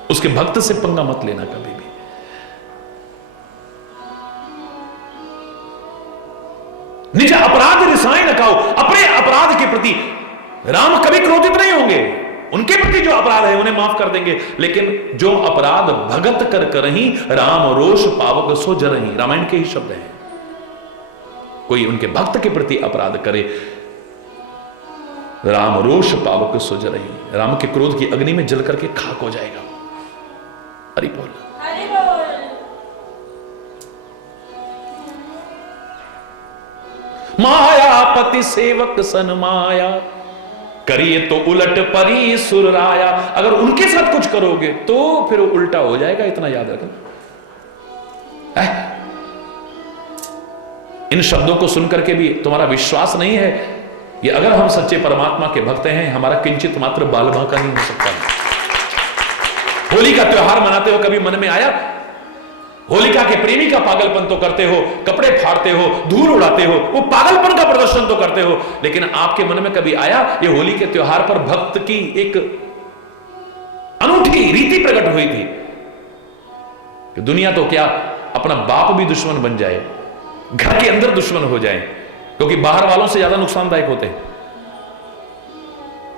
उसके भक्त से पंगा मत लेना कभी भी। निज अपराध रिसाएं न खाओ। अपने अपराध के प्रति राम कभी क्रोधित नहीं होंगे, उनके प्रति जो अपराध है उन्हें माफ कर देंगे, लेकिन जो अपराध भगत कर करही राम रोष पावक सो जरही, रामायण के ही शब्द हैं। कोई उनके भक्त के प्रति अपराध करे, राम रोष पावक सो जरही, राम के क्रोध की अग्नि में जल करके खाक हो जाएगा। हरि बोल। मायापति सेवक सन माया, करिए तो उलट परी सुरराया। अगर उनके साथ कुछ करोगे तो फिर उल्टा हो जाएगा, इतना याद रखना। इन शब्दों को सुनकर के भी तुम्हारा विश्वास नहीं है कि अगर हम सच्चे परमात्मा के भक्त हैं, हमारा किंचित मात्र बाल बांका नहीं हो सकता। होली का त्योहार मनाते हो, कभी मन में आया होलिका के प्रेमी का पागलपन तो करते हो, कपड़े फाड़ते हो, धूल उड़ाते हो, वो पागलपन का प्रदर्शन तो करते हो, लेकिन आपके मन में कभी आया ये होली के त्योहार पर भक्त की एक अनूठी रीति प्रकट हुई थी कि दुनिया तो क्या, अपना बाप भी दुश्मन बन जाए, घर के अंदर दुश्मन हो जाए, क्योंकि बाहर वालों से ज्यादा नुकसानदायक होते हैं।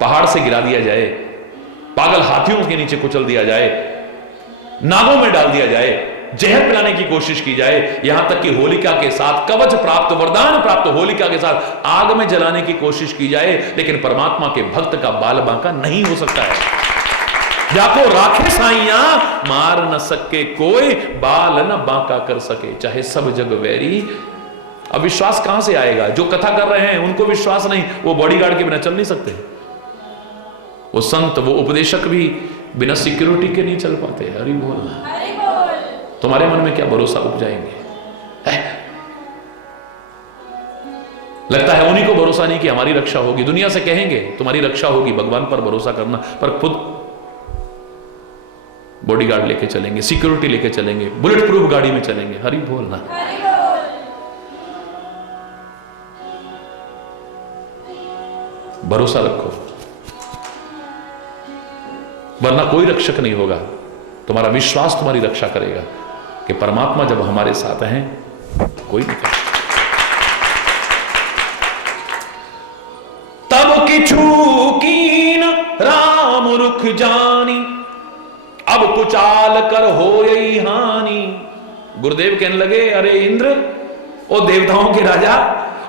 पहाड़ से गिरा दिया जाए, पागल हाथियों के नीचे कुचल दिया जाए, नागों में डाल दिया जाए, जहर पिलाने की कोशिश की जाए, यहां तक कि होलिका के साथ कवच प्राप्त, वरदान प्राप्त होलिका के साथ आग में जलाने की कोशिश की जाए, लेकिन परमात्मा के भक्त का बाल बांका नहीं हो सकता है। जाको राखे साइया मार न सके कोई, बाल न बांका कर सके चाहे सब जग वैरी। अब विश्वास कहां से आएगा? जो कथा कर रहे हैं उनको विश्वास नहीं, वो बॉडीगार्ड के बिना चल नहीं सकते, वो संत, वो उपदेशक भी बिना सिक्योरिटी के नहीं चल पाते। हरि बोल। तुम्हारे मन में क्या भरोसा उपजाएंगे? लगता है उन्हीं को भरोसा नहीं कि हमारी रक्षा होगी। दुनिया से कहेंगे तुम्हारी रक्षा होगी, भगवान पर भरोसा करना, पर खुद बॉडीगार्ड लेके चलेंगे, सिक्योरिटी लेके चलेंगे, बुलेट प्रूफ गाड़ी में चलेंगे। हरि बोलना। भरोसा रखो, वरना कोई रक्षक नहीं होगा। तुम्हारा विश्वास तुम्हारी रक्षा करेगा कि परमात्मा जब हमारे साथ हैं कोई नहीं कर। तब किछु कीन राम रुख जानी, अब कुचाल कर हो यही हानि। गुरुदेव कहने लगे, अरे इंद्र, ओ देवताओं के राजा,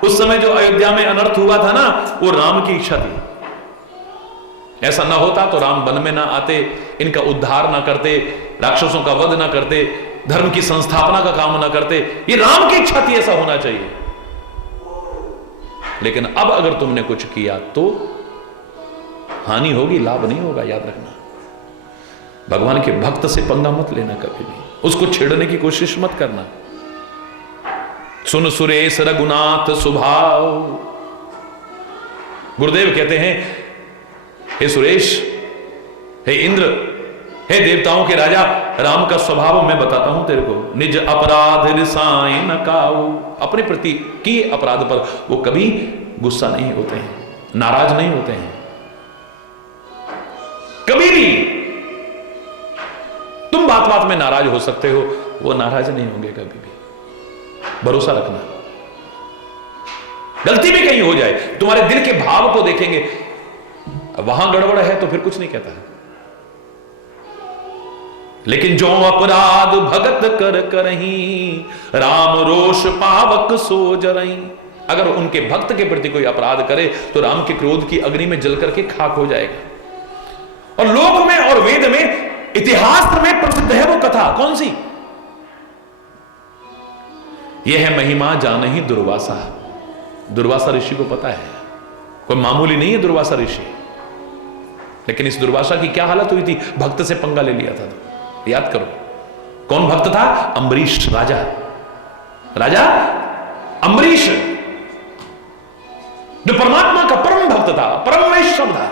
उस समय जो अयोध्या में अनर्थ हुआ था ना, वो राम की इच्छा थी। ऐसा ना होता तो राम वन में ना आते, इनका उद्धार ना करते, राक्षसों का वध ना करते, धर्म की संस्थापना का काम ना करते। ये राम की इच्छा थी, ऐसा होना चाहिए। लेकिन अब अगर तुमने कुछ किया तो हानि होगी, लाभ नहीं होगा, याद रखना। भगवान के भक्त से पंगा मत लेना कभी भी, उसको छेड़ने की कोशिश मत करना। सुन सुरेश रघुनाथ स्वभाव। गुरुदेव कहते हैं, हे सुरेश, हे इंद्र, हे देवताओं के राजा, राम का स्वभाव मैं बताता हूं तेरे को। निज अपराध रिसाए न काऊ। अपने प्रति किए अपराध पर वो कभी गुस्सा नहीं होते हैं, नाराज नहीं होते हैं, कभी भी। तुम बात बात में नाराज हो सकते हो, वो नाराज नहीं होंगे कभी भी, भरोसा रखना। गलती भी कहीं हो जाए, तुम्हारे दिल के भाव को देखेंगे, वहां गड़बड़ है तो फिर कुछ नहीं कहता है। लेकिन जो अपराध भगत कर करही, राम रोष पावक सो जरही। अगर उनके भक्त के प्रति कोई अपराध करे तो राम के क्रोध की अग्नि में जल करके खाक हो जाएगा। और लोक में और वेद में, इतिहास में प्रसिद्ध है वो कथा। कौन सी? यह है महिमा जानहि दुर्वासा। दुर्वासा ऋषि को पता है, कोई मामूली नहीं है दुर्वासा ऋषि। लेकिन इस दुर्वासा की क्या हालत हुई थी, भक्त से पंगा ले लिया था। तो याद करो, कौन भक्त था? अम्बरीश राजा। राजा अम्बरीश, जो परमात्मा का परम भक्त था, परम वैष्णव था।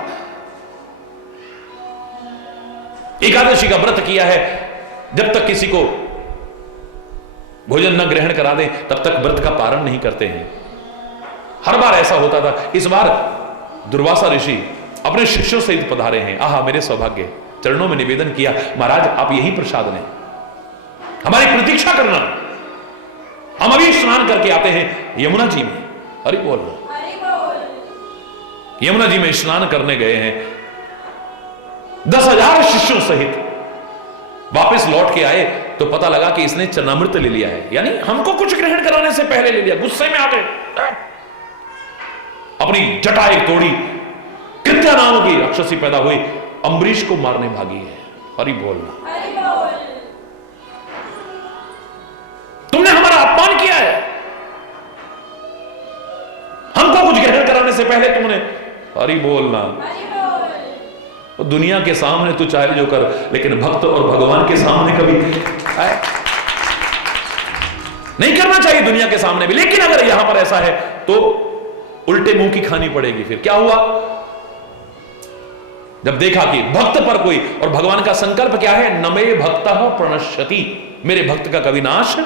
एकादशी का व्रत किया है, जब तक किसी को भोजन न ग्रहण करा दें तब तक व्रत का पारण नहीं करते हैं। हर बार ऐसा होता था। इस बार दुर्वासा ऋषि अपने शिष्यों सहित पधारे हैं। आहा मेरे सौभाग्य। चरणों में निवेदन किया, महाराज आप यही प्रसाद लें, हमारी प्रतीक्षा करना। हम अभी स्नान करके आते हैं यमुना जी में। अरे बोल, यमुना जी में स्नान करने गए हैं, 10,000 शिष्यों सहित वापस लौट के आए तो पता लगा कि इसने चरणामृत ले लिया है, यानी हमको कुछ ग्रहण कराने से पहले ले लिया। गुस्से में आके अपनी जटा एक तोड़ी, कृत्या नाम की राक्षसी पैदा हुई, अम्बरीश को मारने भागी है। हरि बोलना, तुमने हमारा अपमान किया है, हमको कुछ ग्रहण कराने से पहले तुमने। हरि बोलना। और दुनिया के सामने तू चाहे जो कर, लेकिन भक्त और भगवान के सामने कभी नहीं करना चाहिए, दुनिया के सामने भी। लेकिन अगर यहां पर ऐसा है तो उल्टे मुंह की खानी पड़ेगी। फिर क्या हुआ? जब देखा कि भक्त पर कोई, और भगवान का संकल्प क्या है? नमे भक्तः प्रणश्यति। मेरे भक्त का कभी नाश,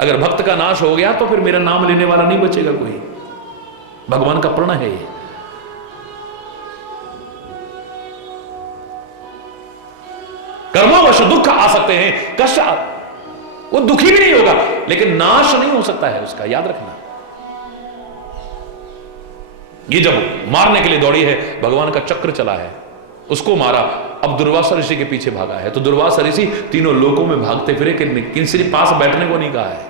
अगर भक्त का नाश हो गया तो फिर मेरा नाम लेने वाला नहीं बचेगा कोई। भगवान का प्रण है ये। कर्मवश दुख आ सकते हैं, कष्ट, वो दुखी भी नहीं होगा, लेकिन नाश नहीं हो सकता है उसका, याद रखना। ये जब मारने के लिए दौड़ी है, भगवान का चक्र चला है, उसको मारा। अब दुर्वासा ऋषि के पीछे भागा है, तो दुर्वासा ऋषि तीनों लोकों में भागते फिरे, किसी के पास बैठने को नहीं कहा है।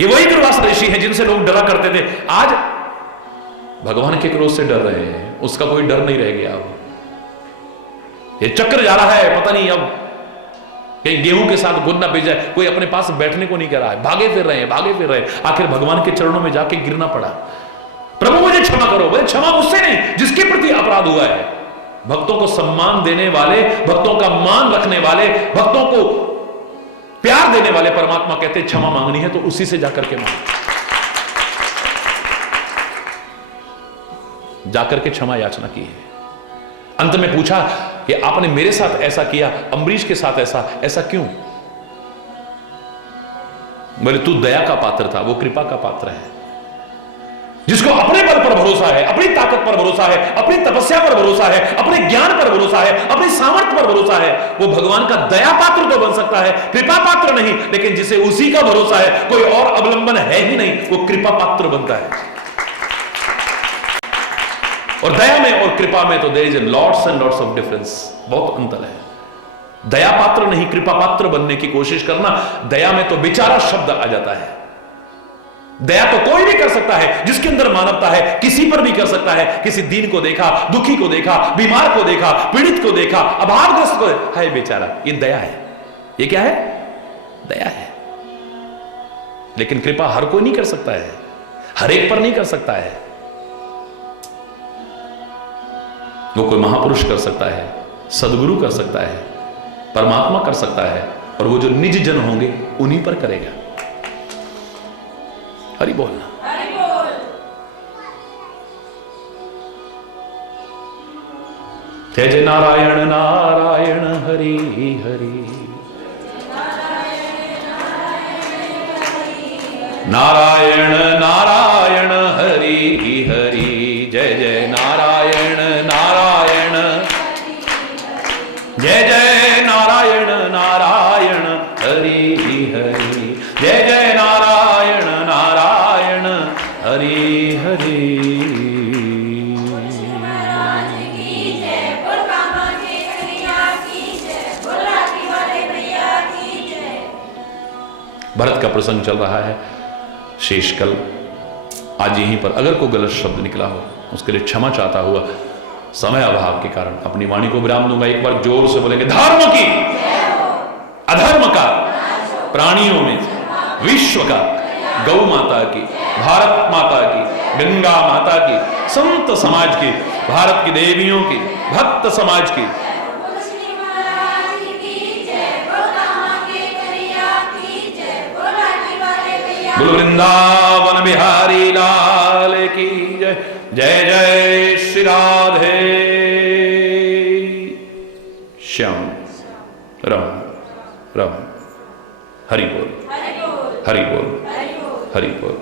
ये वही दुर्वासा ऋषि हैं जिनसे लोग डरा करते थे, आज भगवान के क्रोध से डर रहे हैं, उसका कोई डर नहीं रह गया। अब ये चक्र जा रहा है, पता नहीं अब कहीं गेहूं के साथ गुन्ना भेज जाए, कोई अपने पास बैठने को नहीं कर रहा है, भागे फिर रहे हैं, भागे फिर रहे हैं। आखिर भगवान के चरणों में जाके गिरना पड़ा, प्रभु मुझे क्षमा करो। बोले क्षमा मुझसे नहीं, जिसके प्रति अपराध हुआ है। भक्तों को सम्मान देने वाले, भक्तों का मान रखने वाले, भक्तों को प्यार देने वाले परमात्मा कहते क्षमा मांगनी है तो उसी से जाकर के मांग, जाकर के क्षमा याचना की है। अंत में पूछा कि आपने मेरे साथ ऐसा किया, अम्बरीश के साथ ऐसा क्यों? बोले तू दया का पात्र था, वो कृपा का पात्र है। जिसको अपने बल पर भरोसा है, अपनी ताकत पर भरोसा है, अपनी तपस्या पर भरोसा है, अपने ज्ञान पर भरोसा है, अपनी सामर्थ्य पर भरोसा है वो भगवान का दया पात्र तो बन सकता है, कृपा पात्र नहीं। लेकिन जिसे उसी का भरोसा है, कोई और अवलंबन है ही नहीं, वो कृपा पात्र बनता है। और दया में और कृपा में तो there is lots and lots of difference, बहुत अंतर है। दया पात्र नहीं, कृपा पात्र बनने की कोशिश करना, दया में तो बेचारा शब्द आ जाता है। दया तो कोई भी कर सकता है, जिसके अंदर मानवता है, किसी पर भी कर सकता है। किसी दीन को देखा, दुखी को देखा, बीमार को देखा, पीड़ित को देखा, अभावग्रस्त को, हाय बेचारा, ये दया है। ये क्या है? दया है। लेकिन कृपा हर कोई नहीं कर सकता है, हर एक पर नहीं कर सकता है। वो कोई महापुरुष कर सकता है, सदगुरु कर सकता है, परमात्मा कर सकता है, और वो जो निज जन होंगे उन्हीं पर करेगा। हरि बोलना। जय जय नारायण नारायण हरि हरि, नारायण नारायण हरि हरि, जय जय नारायण नारायण, जय जय नारायण नारायण हरि हरि, जय जय नारायण नारायण हरि हरि। भरत का प्रसंग चल रहा है, शेषकल। आज यहीं पर अगर कोई गलत शब्द निकला हो उसके लिए क्षमा चाहता हुआ समय अभाव के कारण अपनी वाणी को विराम दूंगा। एक बार जोर से बोलेंगे, धर्म की, अधर्म का, प्राणियों में, विश्व का, गौ माता की, भारत माता की, गंगा माता की, संत समाज की, भारत की देवियों की, भक्त समाज की, बोलो वृंदावन बिहारी लाल की जय। जय जय श्री राधे श्याम राम राम। हरि बोल, हरि बोल, हरि बोल।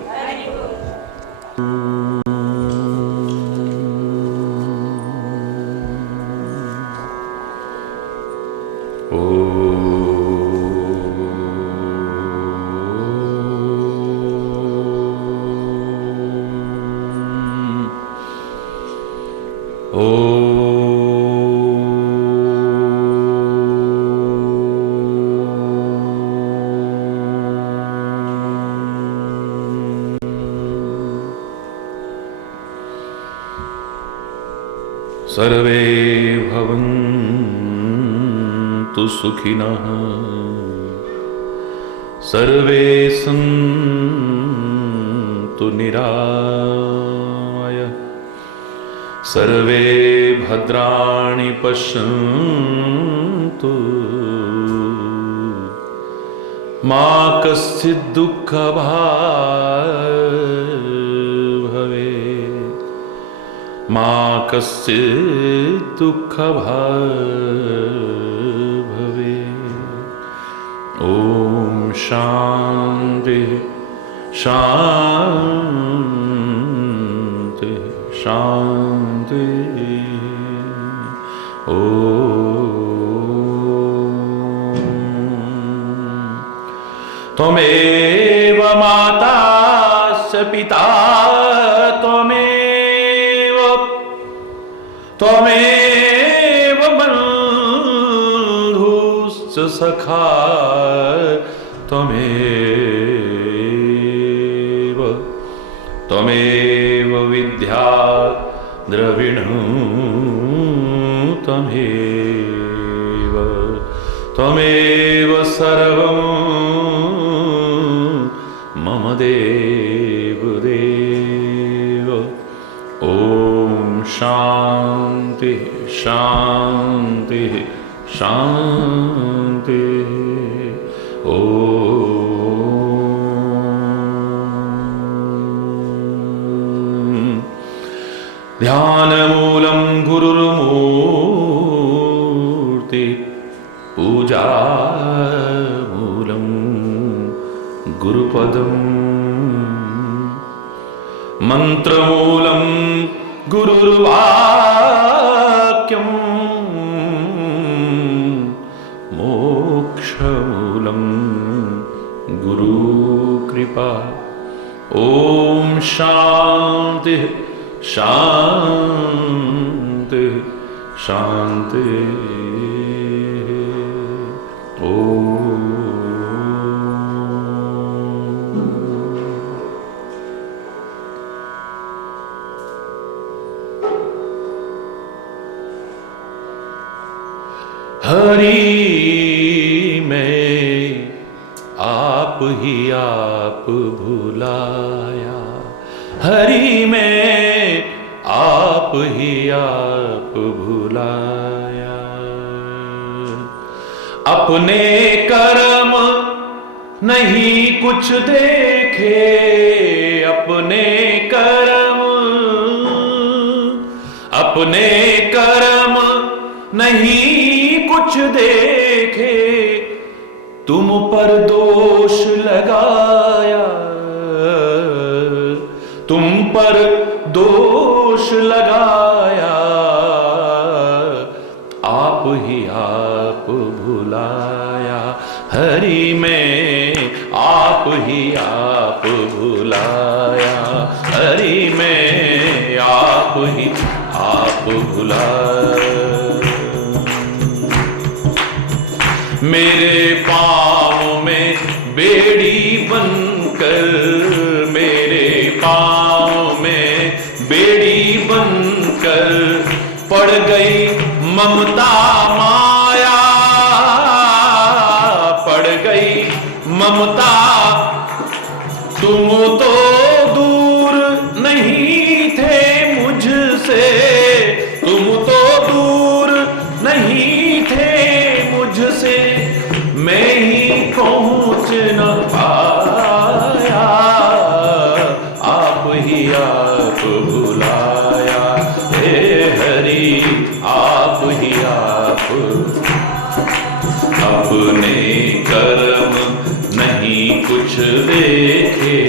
सर्वे भवन्तु सुखिनः, सर्वे सन्तु निरामयाः, सर्वे भद्राणि पश्यन्तु मा कश्चित् दुःखभाग् भवेत्, मा कश्चित् दुःखभाग् भवेत्। ॐ शान्ति शान्ति शान्ति। ॐ त्वमेव माता च पिता, त्वमेव बन्धुश्च सखा, त्वमेव विद्या द्रविणं, त्वमेव सर्वं मम देवदेव। ॐ शान्ति शान्ति शान्ति। ॐ ध्यानमूलं गुरुर्मूर्ति, पूजामूलं गुरुपदं, मन्त्रमूलं गुरुर्वाक्यं, ओम शांति शांति शांति। ओम। हरि में आप ही आप भुलाया, हरि में आप ही आप भुलाया। अपने कर्म नहीं कुछ देखे, अपने कर्म नहीं कुछ देखे, तुम पर दोष लगाया, तुम पर दोष लगाया। आप ही आप भुलाया, हरि में आप ही आप भुलाया, हरि में आप ही आप भुलाया। मेरे पाँव में बेड़ी बनकर, मेरे पाँव में बेड़ी बनकर पड़ गई ममता माया, पड़ गई ममता। तुम तो दूर नहीं थे मुझसे, तुम तो दूर नहीं थे मुझसे, मैं ही पहुंच न पाया। आप ही आप भुलाया, हे हरि आप ही आप। अपने कर्म नहीं कुछ देखे,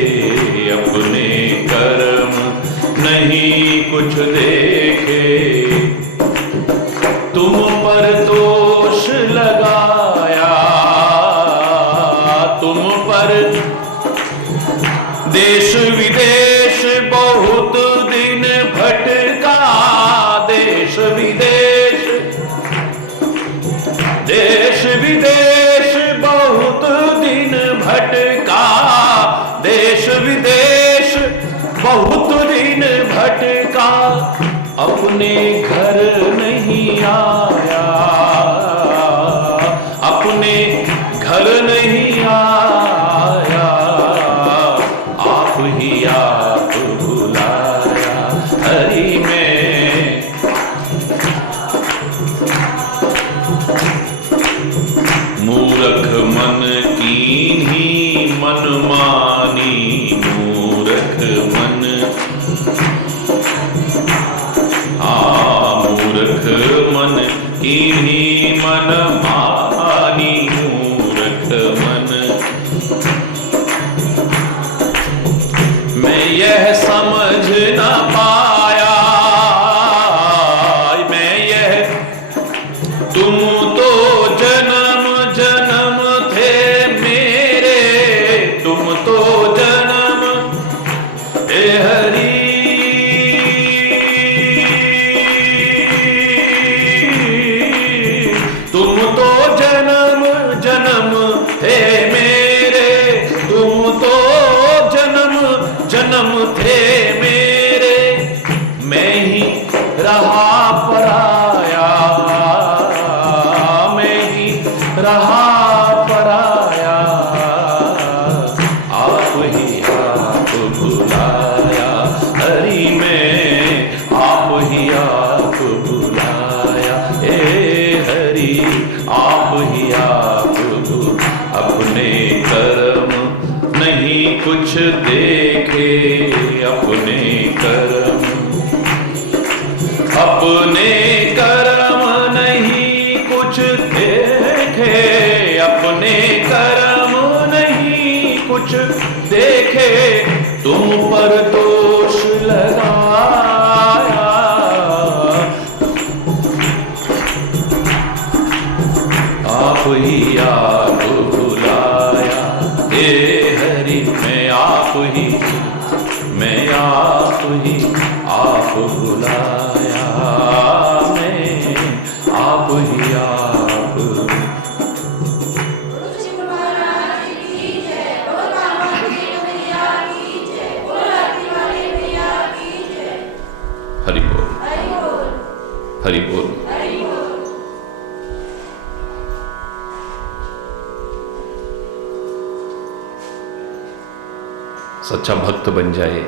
अपने कर्म नहीं कुछ देखे, तुम पर दोष लगाया, तुम पर। देश विदेश बहुत दिन भटका, देश विदेश, देश विदेश बहुत दिन भटका, देश विदेश बहुत दिन भटका। अपने घर नहीं आया, अपने घर नहीं आया। आप ही आप भुलाया, हरि में। मूर्ख मन कीन्ही मन मानी, मूर्ख मन, मूर्ख मन कीन्ही मन मानी, मूर्ख मन। मैं यह समझ न पाया, मैं यह, तुम तो जन्म जन्म थे मेरे, तुम तो जन्म, हे हरि तुम तो जन्म जन्म थे मेरे, तुम तो जन्म जन्म थे मेरे। मैं ही रहा पराया, मैं ही रहा पराया। आप ही आप भुलाया, हरि में आप ही आप भुलाया, हे हरि आप ही आप। अपने कर्म नहीं कुछ देखे, अपने कर्म, अपने कर्म नहीं कुछ देखे, अपने कर्म नहीं कुछ देखे, तुम पर दोष लगाया। आप ही आप भुलाया, हे हरि में आप ही सच्चा भक्त बन जाए,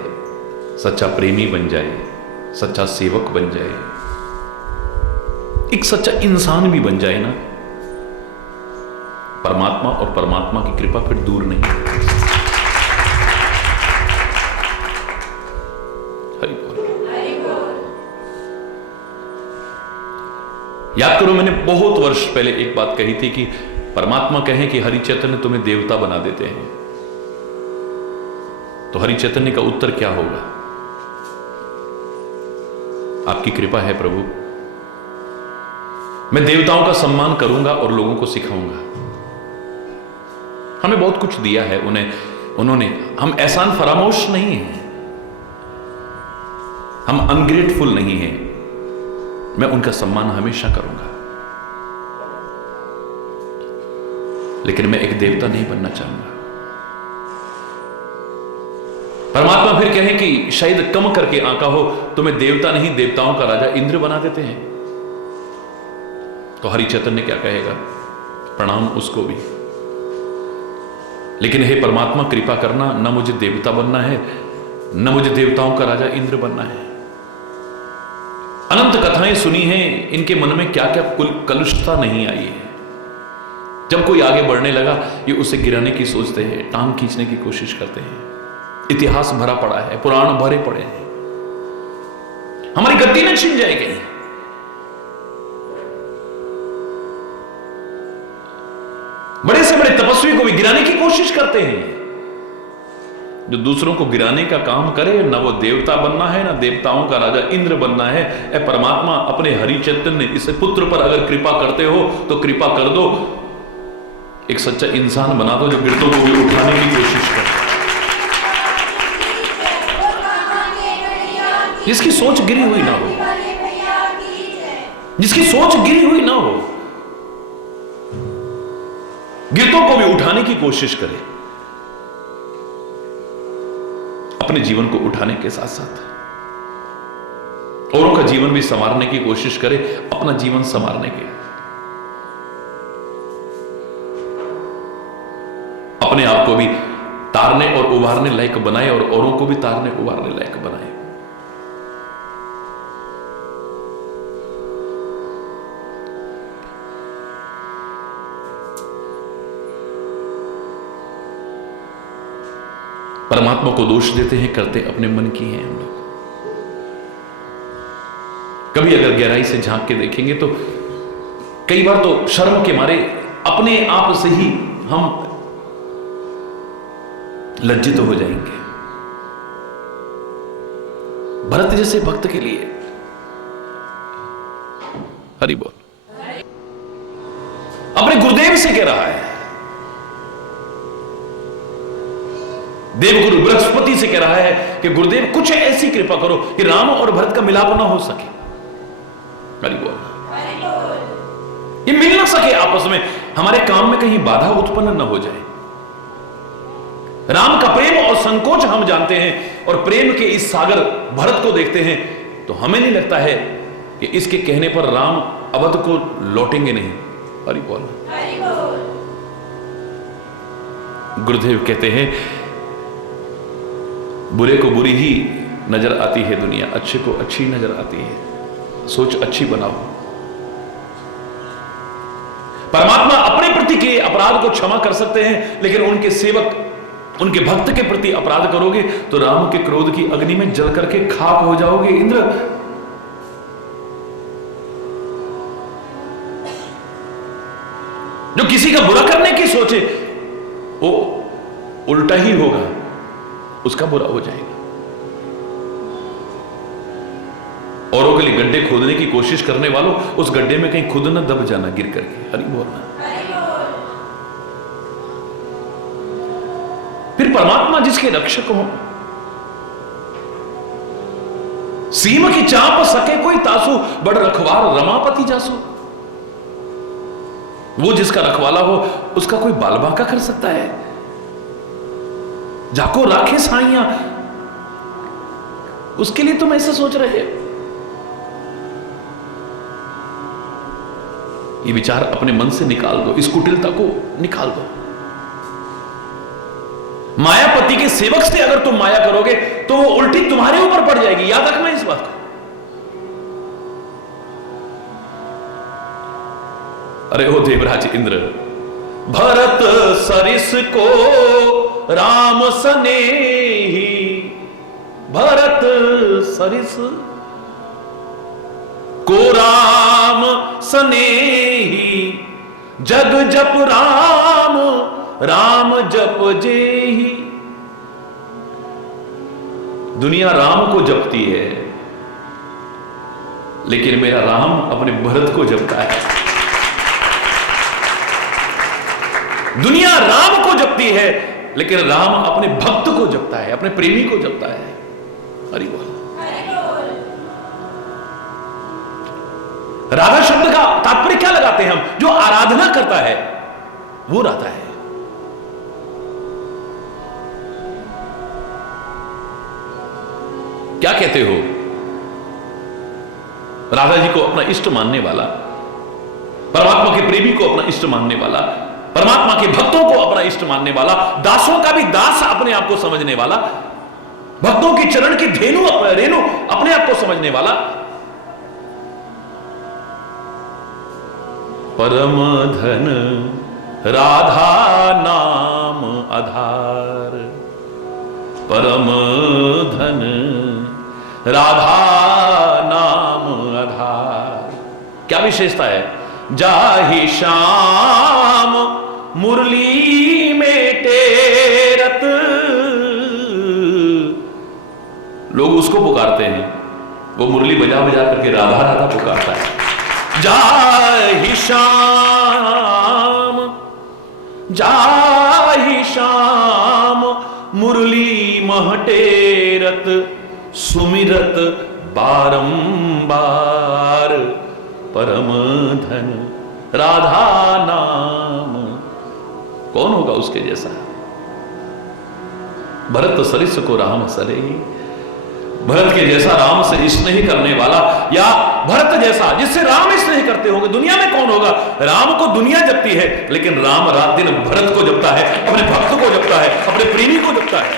सच्चा प्रेमी बन जाए, सच्चा सेवक बन जाए, एक सच्चा इंसान भी बन जाए ना, परमात्मा और परमात्मा की कृपा फिर दूर नहीं। हरि बोल। याद करो, मैंने बहुत वर्ष पहले एक बात कही थी कि परमात्मा कहें कि हरि चैतन्य तुम्हें देवता बना देते हैं, तो हरि चैतन्य का उत्तर क्या होगा? आपकी कृपा है प्रभु, मैं देवताओं का सम्मान करूंगा और लोगों को सिखाऊंगा। हमें बहुत कुछ दिया है उन्होंने, हम एहसान फरामोश नहीं हैं, हम अनग्रेटफुल नहीं हैं। मैं उनका सम्मान हमेशा करूंगा, लेकिन मैं एक देवता नहीं बनना चाहूंगा। परमात्मा फिर कहें कि शायद कम करके आंका हो, तुम्हें देवता नहीं देवताओं का राजा इंद्र बना देते हैं, तो हरि चैतन्य क्या कहेगा? प्रणाम उसको भी, लेकिन हे परमात्मा कृपा करना, न मुझे देवता बनना है, न मुझे देवताओं का राजा इंद्र बनना है। अनंत कथाएं सुनी हैं, इनके मन में क्या क्या कलुषता नहीं आई है। जब कोई आगे बढ़ने लगा, ये उसे गिराने की सोचते हैं, टांग खींचने की कोशिश करते हैं। इतिहास भरा पड़ा है, पुराण भरे पड़े हैं, हमारी गद्दी न छिन जाए कहीं। बड़े से बड़े तपस्वी को भी गिराने की कोशिश करते हैं। जो दूसरों को गिराने का काम करे, ना वो देवता बनना है, ना देवताओं का राजा इंद्र बनना है। ए परमात्मा, अपने हरि चैतन्य इस पुत्र पर अगर कृपा करते हो तो कृपा कर दो, एक सच्चा इंसान बना दो जो गिरतों को भी उठाने की कोशिश करे, जिसकी सोच गिरी हुई ना हो, जिसकी सोच गिरी हुई ना हो, गिरतों को भी उठाने की कोशिश करे, अपने जीवन को उठाने के साथ साथ औरों का जीवन भी संवारने की कोशिश करे, अपना जीवन संवारने के, अपने आप को भी तारने और उभारने लायक बनाए और औरों को भी तारने उभारने लायक बनाए। परमात्मा को दोष देते हैं, करते अपने मन की हैं हम लोग। कभी अगर गहराई से झांक के देखेंगे तो कई बार तो शर्म के मारे अपने आप से ही हम लज्जित हो जाएंगे। भरत जैसे भक्त के लिए हरि बोल अपने गुरुदेव से कह रहा है, देवगुरु बृहस्पति से कह रहा है कि गुरुदेव कुछ ऐसी कृपा करो कि राम और भरत का मिलाप ना हो सके। हरि बोल। ये मिल ना सके आपस में, हमारे काम में कहीं बाधा उत्पन्न न हो जाए। राम का प्रेम और संकोच हम जानते हैं, और प्रेम के इस सागर भरत को देखते हैं तो हमें नहीं लगता है कि इसके कहने पर राम अवध को लौटेंगे नहीं। हरि बोल। गुरुदेव कहते हैं, बुरे को बुरी ही नजर आती है दुनिया, अच्छे को अच्छी नजर आती है, सोच अच्छी बनाओ। परमात्मा अपने प्रति के अपराध को क्षमा कर सकते हैं, लेकिन उनके सेवक, उनके भक्त के प्रति अपराध करोगे तो राम के क्रोध की अग्नि में जल करके खाक हो जाओगे। इंद्र, जो किसी का बुरा करने की सोचे वो उल्टा ही होगा, उसका बुरा हो जाएगा। औरों के लिए गड्ढे खोदने की कोशिश करने वालों, उस गड्ढे में कहीं खुद न दब जाना गिर करके। हरि बोलना। फिर परमात्मा जिसके रक्षक हो, सीम की चाप सके कोई तासु, बड़ रखवार रमापति जासु। वो जिसका रखवाला हो उसका कोई बाल बांका कर सकता है? जाको राखे साइया, उसके लिए तुम ऐसा सोच रहे हो? ये विचार अपने मन से निकाल दो, इस कुटिलता को निकाल दो। मायापति के सेवक से अगर तुम माया करोगे तो वो उल्टी तुम्हारे ऊपर पड़ जाएगी, याद रखना इस बात को। अरे हो देवराज इंद्र, भरत सरिस को राम सनेही, भरत सरिस को राम सनेही, जग जप राम राम जप जेही। दुनिया राम को जपती है, लेकिन मेरा राम अपने भरत को जपता है। दुनिया राम को जपती है, लेकिन राम अपने भक्त को जपता है, अपने प्रेमी को जपता है। हरि बोल। राधा शब्द का तात्पर्य क्या लगाते हैं हम? जो आराधना करता है वो राधा है। क्या कहते हो? राधा जी को अपना इष्ट मानने वाला, परमात्मा के प्रेमी को अपना इष्ट मानने वाला, परमात्मा के भक्तों को अपना इष्ट मानने वाला, दासों का भी दास अपने आप को समझने वाला, भक्तों की चरण की रेणु अपने आप को समझने वाला, परम धन राधा नाम आधार, परम धन राधा नाम आधार। क्या विशेषता है? जाहि श्याम मुरली में टेरत, लोग उसको पुकारते हैं, वो मुरली बजा बजा करके राधा राधा पुकारता है। जाहि श्याम मुरली महटेरत, सुमिरत बारंबार, परम धन राधा नाम। कौन होगा उसके जैसा? भरत सरिस को राम सलेही, भरत के जैसा राम से स्नेह करने वाला, या भरत जैसा जिससे राम स्नेह करते होंगे दुनिया में कौन होगा? राम को दुनिया जपती है, लेकिन राम रात दिन भरत को जपता है, अपने भक्त को जपता है, अपने प्रेमी को जपता है।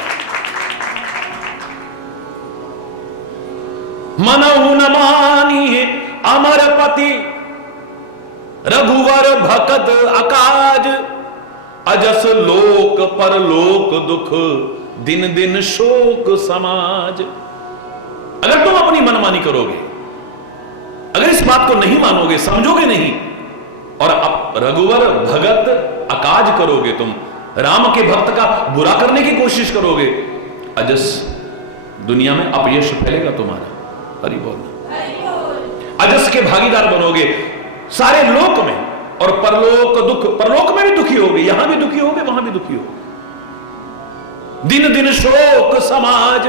मनहु न मानिए अमरपति, रघुवर भकत अकाज, अजस लोक परलोक दुख, दिन दिन शोक समाज। अगर तुम अपनी मनमानी करोगे, अगर इस बात को नहीं मानोगे, समझोगे नहीं, और अब रघुवर भगत अकाज करोगे, तुम राम के भक्त का बुरा करने की कोशिश करोगे, अजस दुनिया में अपयश फैलेगा तुम्हारा। हरि बोल। अजस के भागीदार बनोगे सारे लोक में, और परलोक दुख, परलोक में भी दुखी होगे, यहां भी दुखी होगे, वहां भी दुखी होगे। दिन दिन शोक समाज,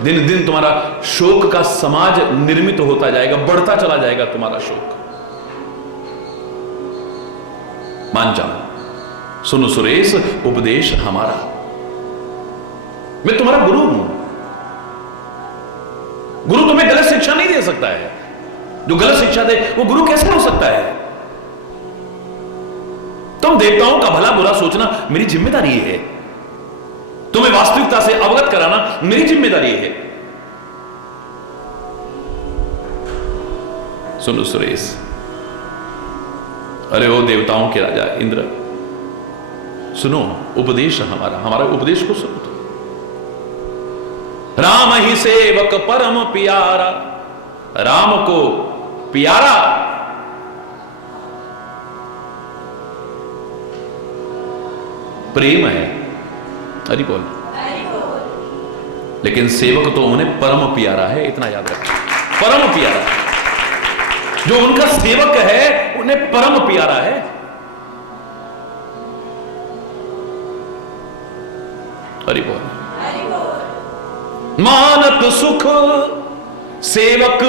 दिन दिन तुम्हारा शोक का समाज निर्मित होता जाएगा, बढ़ता चला जाएगा तुम्हारा शोक। मान जाओ, सुनो सुरेश उपदेश हमारा, मैं तुम्हारा गुरु हूं। गुरु तुम्हें गलत शिक्षा नहीं दे सकता है, जो गलत शिक्षा दे वो गुरु कैसे हो सकता है? तुम देवताओं का भला बुरा सोचना मेरी जिम्मेदारी है, तुम्हें वास्तविकता से अवगत कराना मेरी जिम्मेदारी है। सुनो सुरेश, अरे ओ देवताओं के राजा इंद्र, सुनो उपदेश हमारा, हमारा उपदेश को सुनो। तो राम ही सेवक परम प्यारा, राम को प्यारा प्रेम है। हरि बोल। लेकिन सेवक तो उन्हें परम प्यारा है, इतना याद रखना, परम प्यारा। जो उनका सेवक है उन्हें परम प्यारा है। हरि बोल। मानत सुख सेवक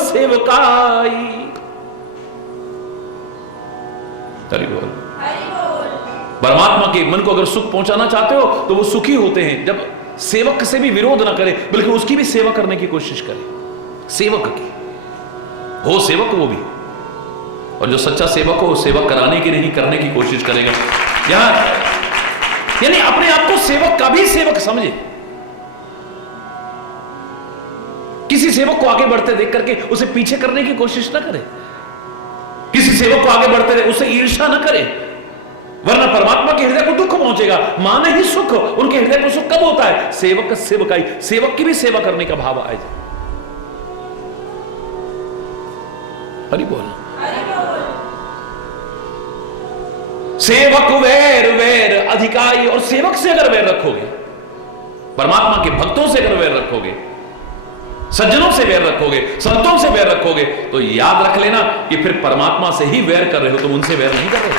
सेवकाई। हरि बोल। परमात्मा के मन को अगर सुख पहुंचाना चाहते हो तो वो सुखी होते हैं जब सेवक से भी विरोध ना करे, बल्कि उसकी भी सेवा करने की कोशिश करे। सेवक की हो सेवक वो भी, और जो सच्चा सेवक हो सेवा कराने की नहीं करने की कोशिश करेगा। यानी अपने आप को सेवक का भी सेवक समझे। किसी सेवक को आगे बढ़ते देख करके उसे पीछे करने की कोशिश ना करे, किसी सेवक को आगे बढ़ते रहे उसे ईर्ष्या ना करे, वरना परमात्मा के हृदय को दुख पहुंचेगा। माने ही सुख, उनके हृदय को सुख कब होता है? सेवक का सेवकाई, सेवक की भी सेवा करने का भाव आ जाए। हरि बोल। सेवक वैर वैर अधिकारी, और सेवक से अगर वैर रखोगे, परमात्मा के भक्तों से अगर वैर रखोगे, सज्जनों से वैर रखोगे, संतों से वैर रखोगे, तो याद रख लेना कि फिर परमात्मा से ही वैर कर रहे हो, तुम उनसे वैर नहीं कर रहे हो,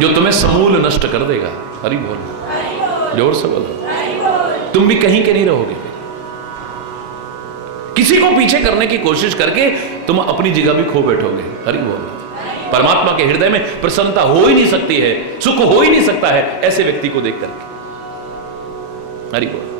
जो तुम्हें समूल नष्ट कर देगा। हरि बोल, जोर से बोलो। तुम भी कहीं के नहीं रहोगे। किसी को पीछे करने की कोशिश करके तुम अपनी जगह भी खो बैठोगे। हरि बोल। परमात्मा के हृदय में प्रसन्नता हो ही नहीं सकती है, सुख हो ही नहीं सकता है ऐसे व्यक्ति को देख करके। हरि बोल।